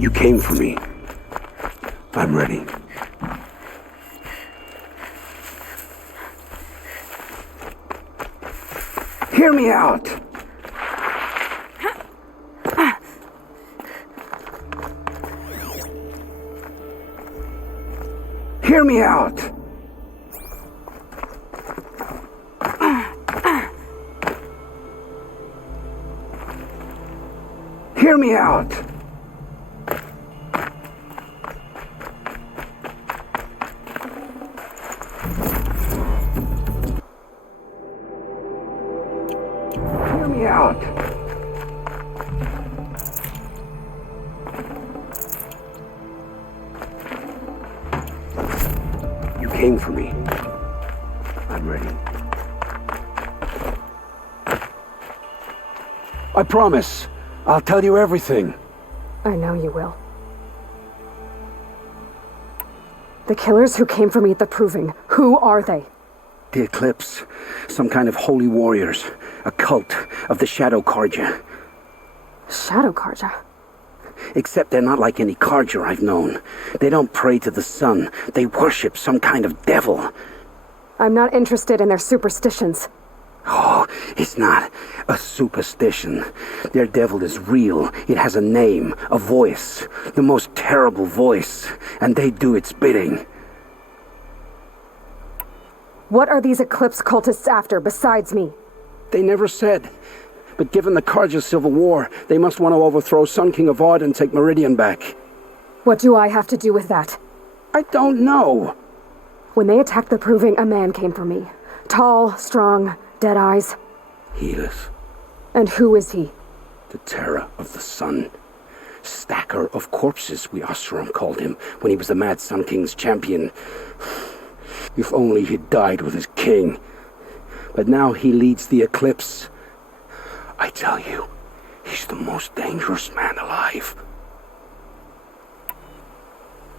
You came for me. I'm ready. Hear me out! Hear me out! Hear me out! Hear me out! You came for me. I'm ready. I promise. I'll tell you everything. I know you will. The killers who came for me at the Proving, who are they? The Eclipse. Some kind of holy warriors. A cult of the Shadow Karja. Shadow Karja? Except they're not like any Karja I've known. They don't pray to the sun. They worship some kind of devil. I'm not interested in their superstitions. Oh, it's not a superstition. Their devil is real. It has a name, a voice, the most terrible voice, and they do its bidding. What are these Eclipse cultists after, besides me? They never said. But given the Karja civil war, they must want to overthrow Sun King Avad and take Meridian back. What do I have to do with that? I don't know. When they attacked the Proving, a man came for me. Tall, strong, dead eyes. Helis. And who is he? The terror of the sun. Stacker of corpses, we Oseram called him, when he was the Mad Sun King's champion. If only he'd died with his king. But now he leads the Eclipse. I tell you, he's the most dangerous man alive.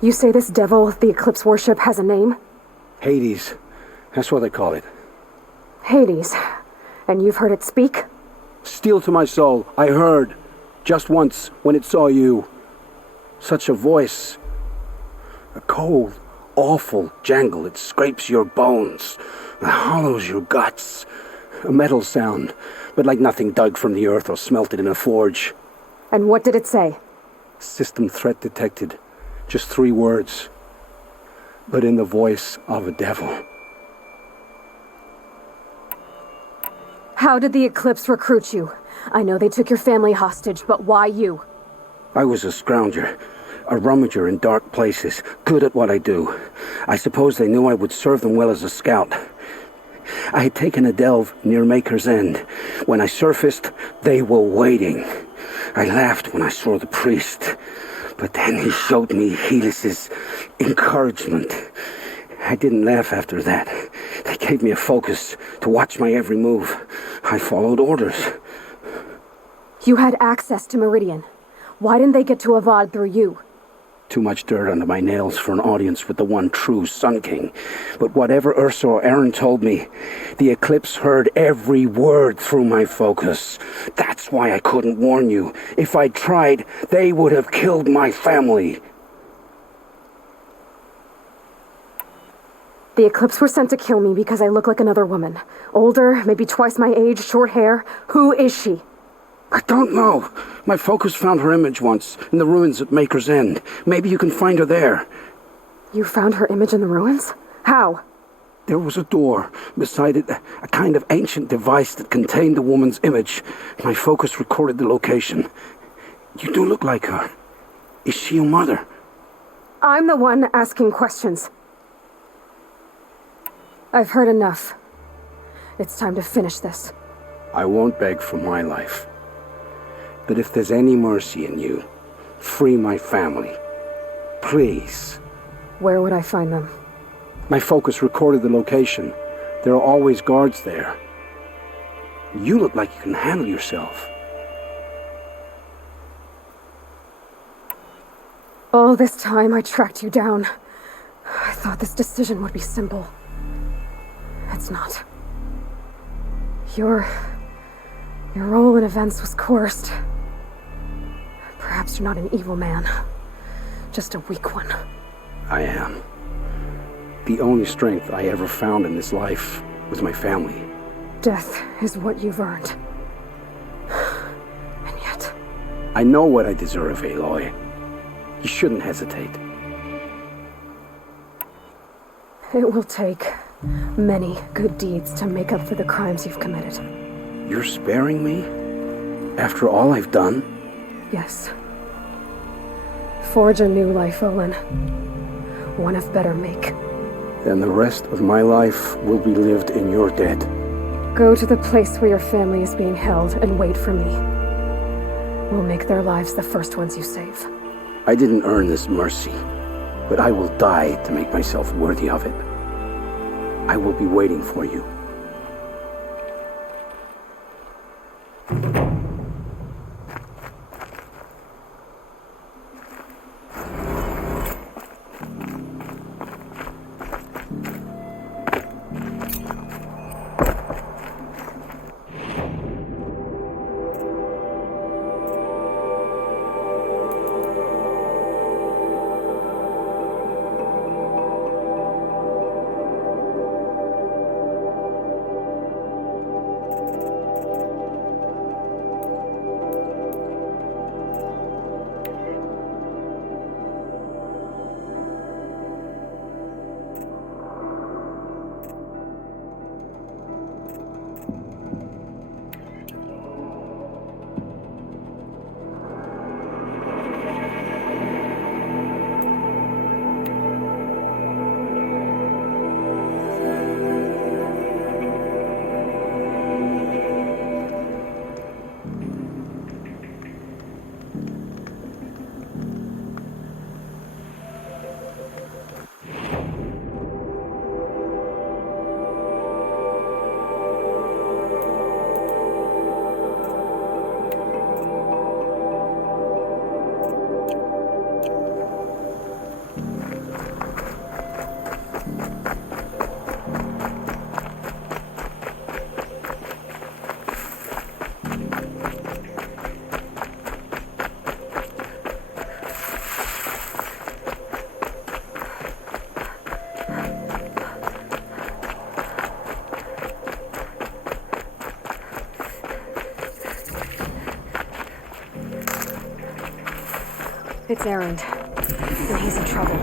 You say this devil, the Eclipse worship, has a name? Hades. That's what they call it. Hades. And you've heard it speak? Steel to my soul, I heard. Just once, when it saw you. Such a voice. A cold, awful jangle. It scrapes your bones. It hollows your guts. A metal sound, but like nothing dug from the earth or smelted in a forge. And what did it say? System threat detected. Just 3 words. But in the voice of a devil. How did the Eclipse recruit you? I know they took your family hostage, but why you? I was a scrounger. A rummager in dark places. Good at what I do. I suppose they knew I would serve them well as a scout. I had taken a delve near Maker's End. When I surfaced, they were waiting. I laughed when I saw the priest. But then he showed me Helis's encouragement. I didn't laugh after that. They gave me a focus to watch my every move. I followed orders. You had access to Meridian. Why didn't they get to Avad through you? Too much dirt under my nails for an audience with the one true Sun King. But whatever Ursa or Aaron told me, the Eclipse heard every word through my focus. That's why I couldn't warn you. If I'd tried, they would have killed my family. The Eclipse were sent to kill me because I look like another woman. Older, maybe twice my age, short hair. Who is she? I don't know. My focus found her image once, in the ruins at Maker's End. Maybe you can find her there. You found her image in the ruins? How? There was a door. Beside it, a kind of ancient device that contained the woman's image. My focus recorded the location. You do look like her. Is she your mother? I'm the one asking questions. I've heard enough. It's time to finish this. I won't beg for my life. But if there's any mercy in you, free my family. Please. Where would I find them? My focus recorded the location. There are always guards there. You look like you can handle yourself. All this time I tracked you down. I thought this decision would be simple. It's not. Your role in events was coerced. Perhaps you're not an evil man, just a weak one. I am. The only strength I ever found in this life was my family. Death is what you've earned. And yet... I know what I deserve, Aloy. You shouldn't hesitate. It will take many good deeds to make up for the crimes you've committed. You're sparing me? After all I've done? Yes. Forge a new life, Olin. One of better make. Then the rest of my life will be lived in your debt. Go to the place where your family is being held and wait for me. We'll make their lives the first ones you save. I didn't earn this mercy, but I will die to make myself worthy of it. I will be waiting for you. It's Erend, and he's in trouble.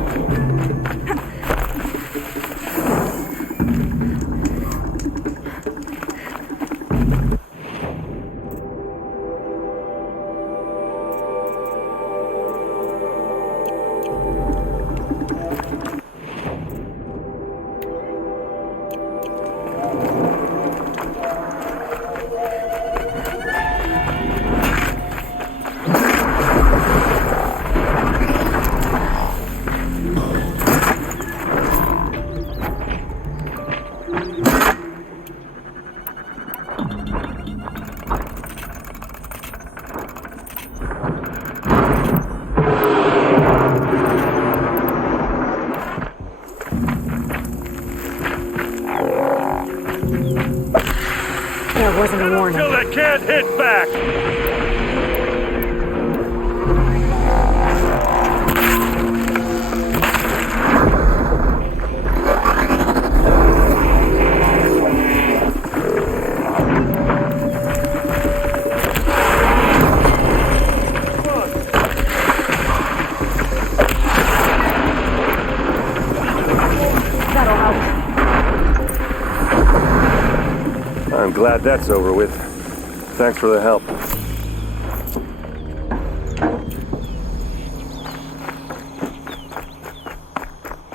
That wasn't a warning. Till they can't hit back! I'm glad that's over with. Thanks for the help.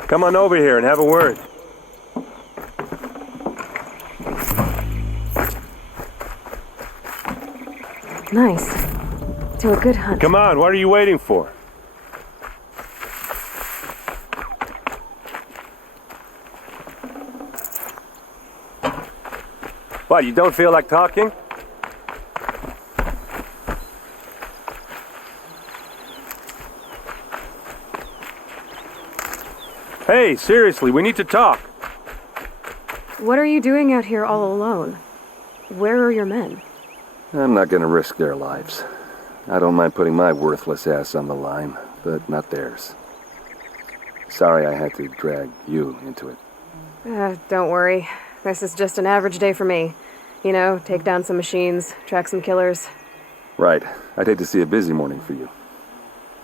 Come on over here and have a word. Nice. Do a good hunt. Come on, what are you waiting for? What, you don't feel like talking? Hey, seriously, we need to talk. What are you doing out here all alone? Where are your men? I'm not gonna risk their lives. I don't mind putting my worthless ass on the line, but not theirs. Sorry I had to drag you into it. Don't worry. This is just an average day for me. You know, take down some machines, track some killers. Right. I'd hate to see a busy morning for you.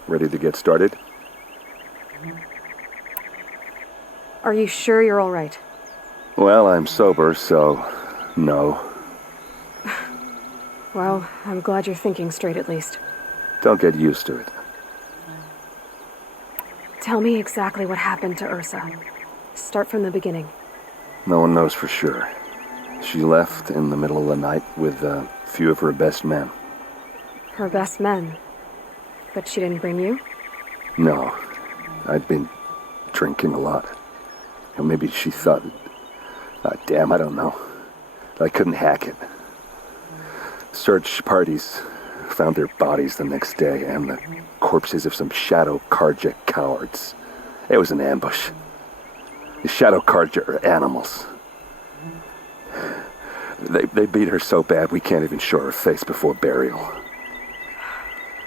Ready to get started? Are you sure you're all right? Well, I'm sober, so no. Well, I'm glad you're thinking straight at least. Don't get used to it. Tell me exactly what happened to Ursa. Start from the beginning. No one knows for sure. She left in the middle of the night with a few of her best men. Her best men? But she didn't bring you? No. I'd been drinking a lot. Or maybe she thought... damn, I don't know. I couldn't hack it. Search parties found their bodies the next day and the corpses of some Shadow Karja cowards. It was an ambush. The Shadow Karja are animals. They beat her so bad we can't even show her face before burial.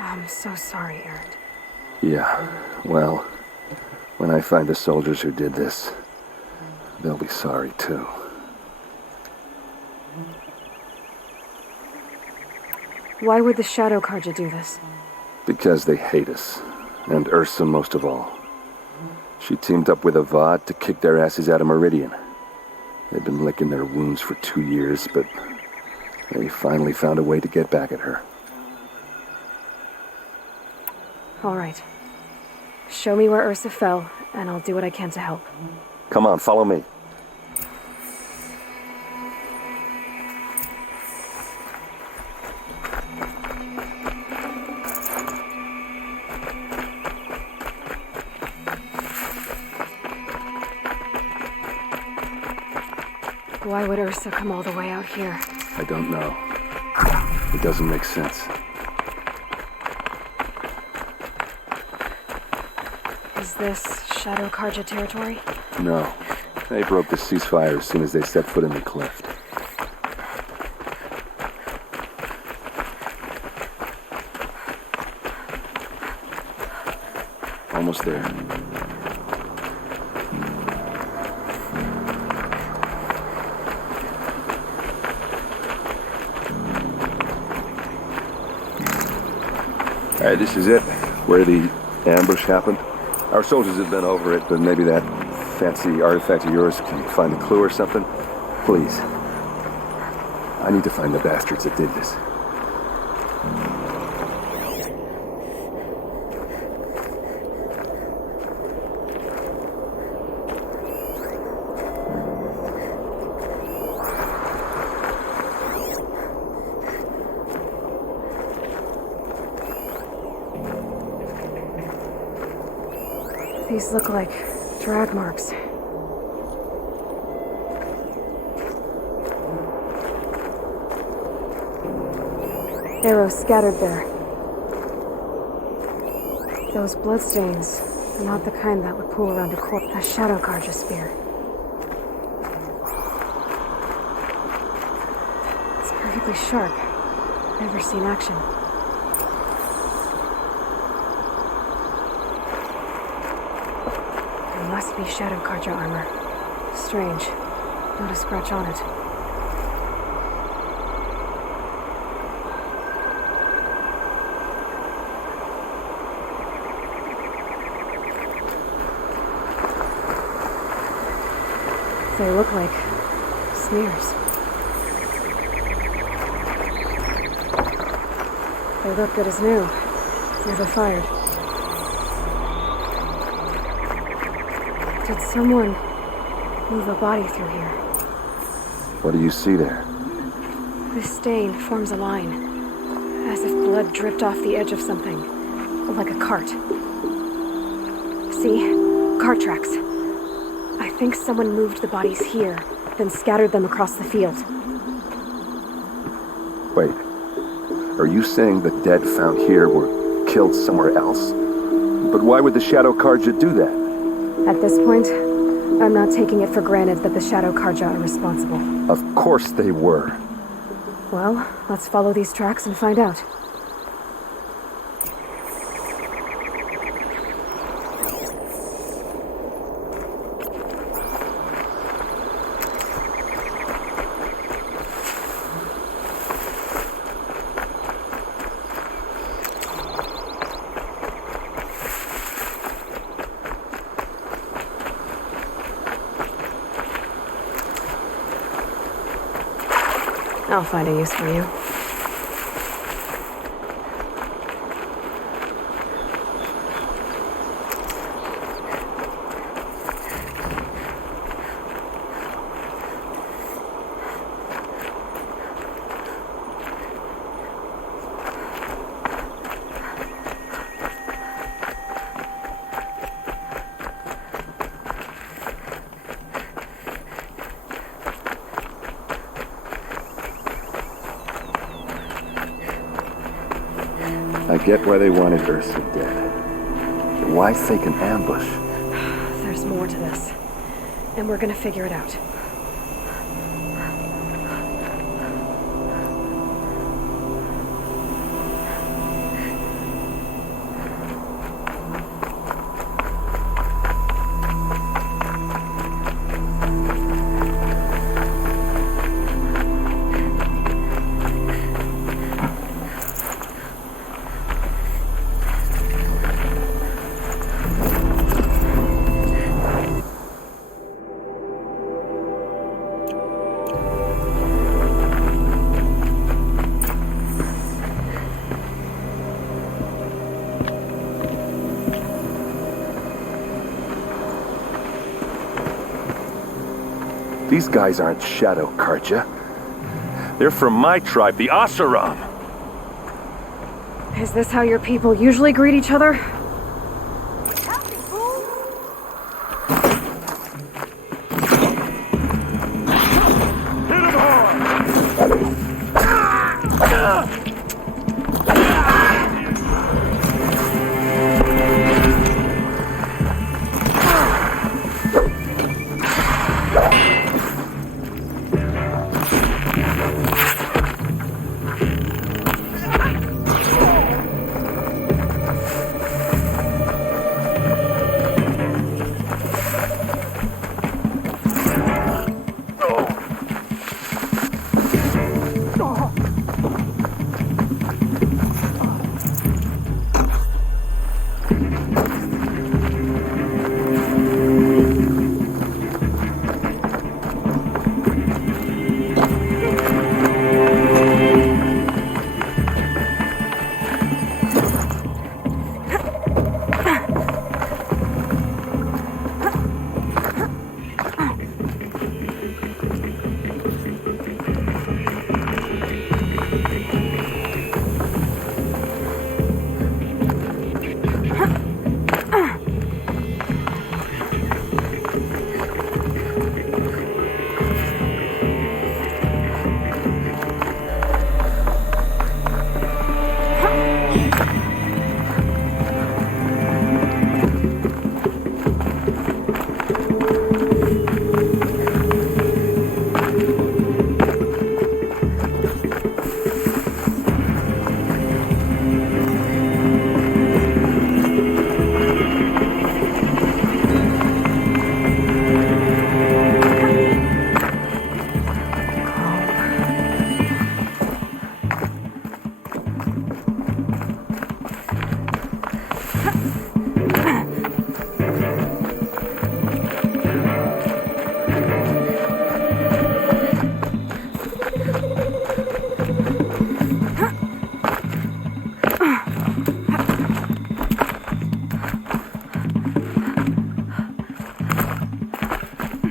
I'm so sorry, Aaron. Yeah, well, when I find the soldiers who did this, they'll be sorry too. Why would the Shadow Karja do this? Because they hate us, and Ursa most of all. She teamed up with Avad to kick their asses out of Meridian. They've been licking their wounds for 2 years, but they finally found a way to get back at her. All right. Show me where Ursa fell, and I'll do what I can to help. Come on, follow me. Why would Ursa come all the way out here? I don't know. It doesn't make sense. Is this Shadow Karja territory? No. They broke the ceasefire as soon as they set foot in the cleft. Almost there. Alright, this is it. Where the ambush happened. Our soldiers have been over it, but maybe that fancy artifact of yours can find a clue or something? Please. I need to find the bastards that did this. These look like drag marks. Arrows scattered there. Those bloodstains are not the kind that would pool around a corpse. A Shadow Karja spear. It's perfectly sharp. Never seen action. Must be Shadow Karja armor. Strange. Not a scratch on it. They look like smears. They look good as new. Never fired. Did someone move a body through here? What do you see there? This stain forms a line, as if blood dripped off the edge of something, like a cart. See? Cart tracks. I think someone moved the bodies here, then scattered them across the field. Wait. Are you saying the dead found here were killed somewhere else? But why would the Shadow Karja do that? At this point, I'm not taking it for granted that the Shadow Karja are responsible. Of course they were. Well, let's follow these tracks and find out. I'll find a use for you. I get why they wanted Ursa dead. But why fake an ambush? There's more to this. And we're gonna figure it out. These guys aren't Shadow Karja. They're from my tribe, the Asaram. Is this how your people usually greet each other?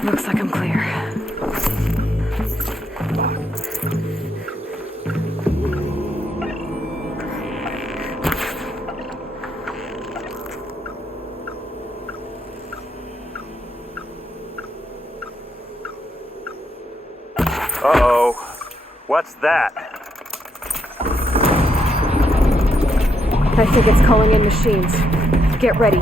Looks like I'm clear. Uh-oh. What's that? I think it's calling in machines. Get ready.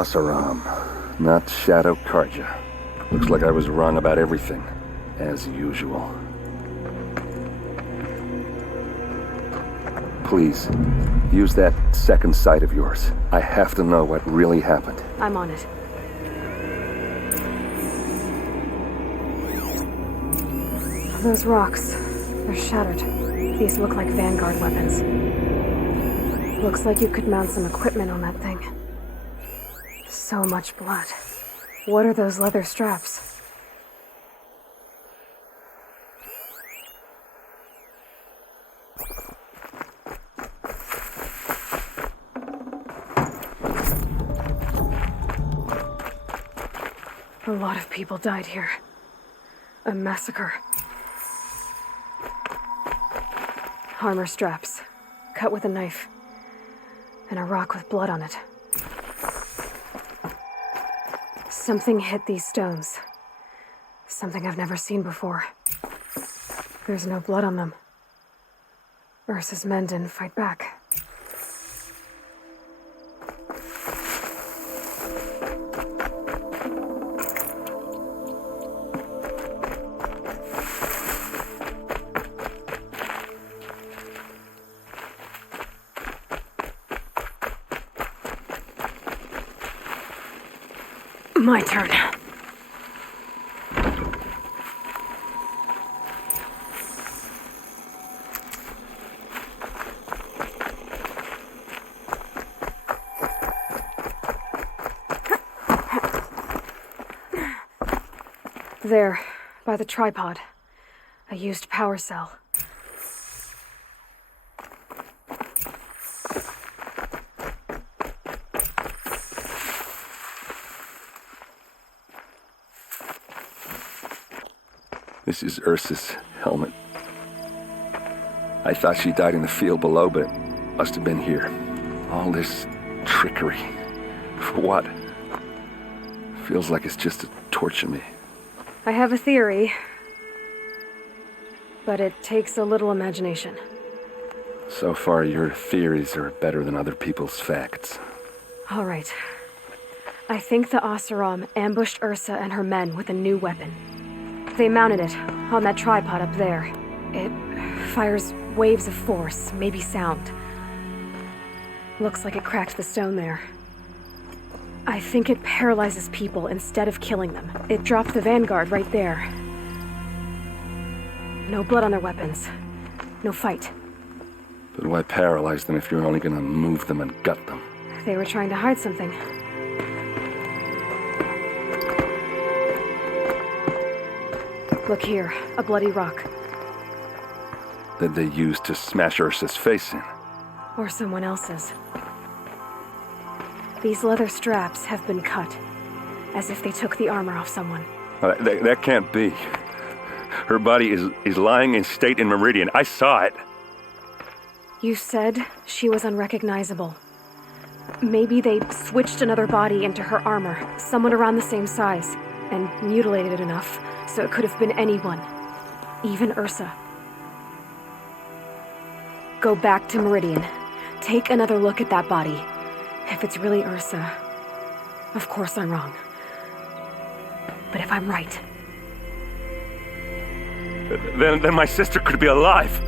Oseram, not Shadow Karja. Looks like I was wrong about everything, as usual. Please, use that second sight of yours. I have to know what really happened. I'm on it. Those rocks, they're shattered. These look like Vanguard weapons. Looks like you could mount some equipment on that thing. So much blood. What are those leather straps? A lot of people died here. A massacre. Armor straps, cut with a knife, and a rock with blood on it. Something hit these stones. Something I've never seen before. There's no blood on them. Ursa's men didn't fight back. My turn. There, by the tripod. A used power cell. This is Ursa's helmet. I thought she died in the field below, but must have been here. All this trickery. For what? Feels like it's just to torture me. I have a theory, but it takes a little imagination. So far, your theories are better than other people's facts. All right. I think the Oseram ambushed Ursa and her men with a new weapon. They mounted it on that tripod up there. It fires waves of force, maybe sound. Looks like it cracked the stone there. I think it paralyzes people instead of killing them. It dropped the Vanguard right there. No blood on their weapons. No fight. But why paralyze them if you're only gonna move them and gut them? They were trying to hide something. Look here, a bloody rock. That they used to smash Ursa's face in. Or someone else's. These leather straps have been cut, as if they took the armor off someone. That can't be. Her body is lying in state in Meridian. I saw it. You said she was unrecognizable. Maybe they switched another body into her armor, someone around the same size, and mutilated it enough so it could have been anyone, even Ursa. Go back to Meridian. Take another look at that body. If it's really Ursa, of course I'm wrong. But if I'm right... Then my sister could be alive.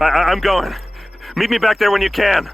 I'm going. Meet me back there when you can.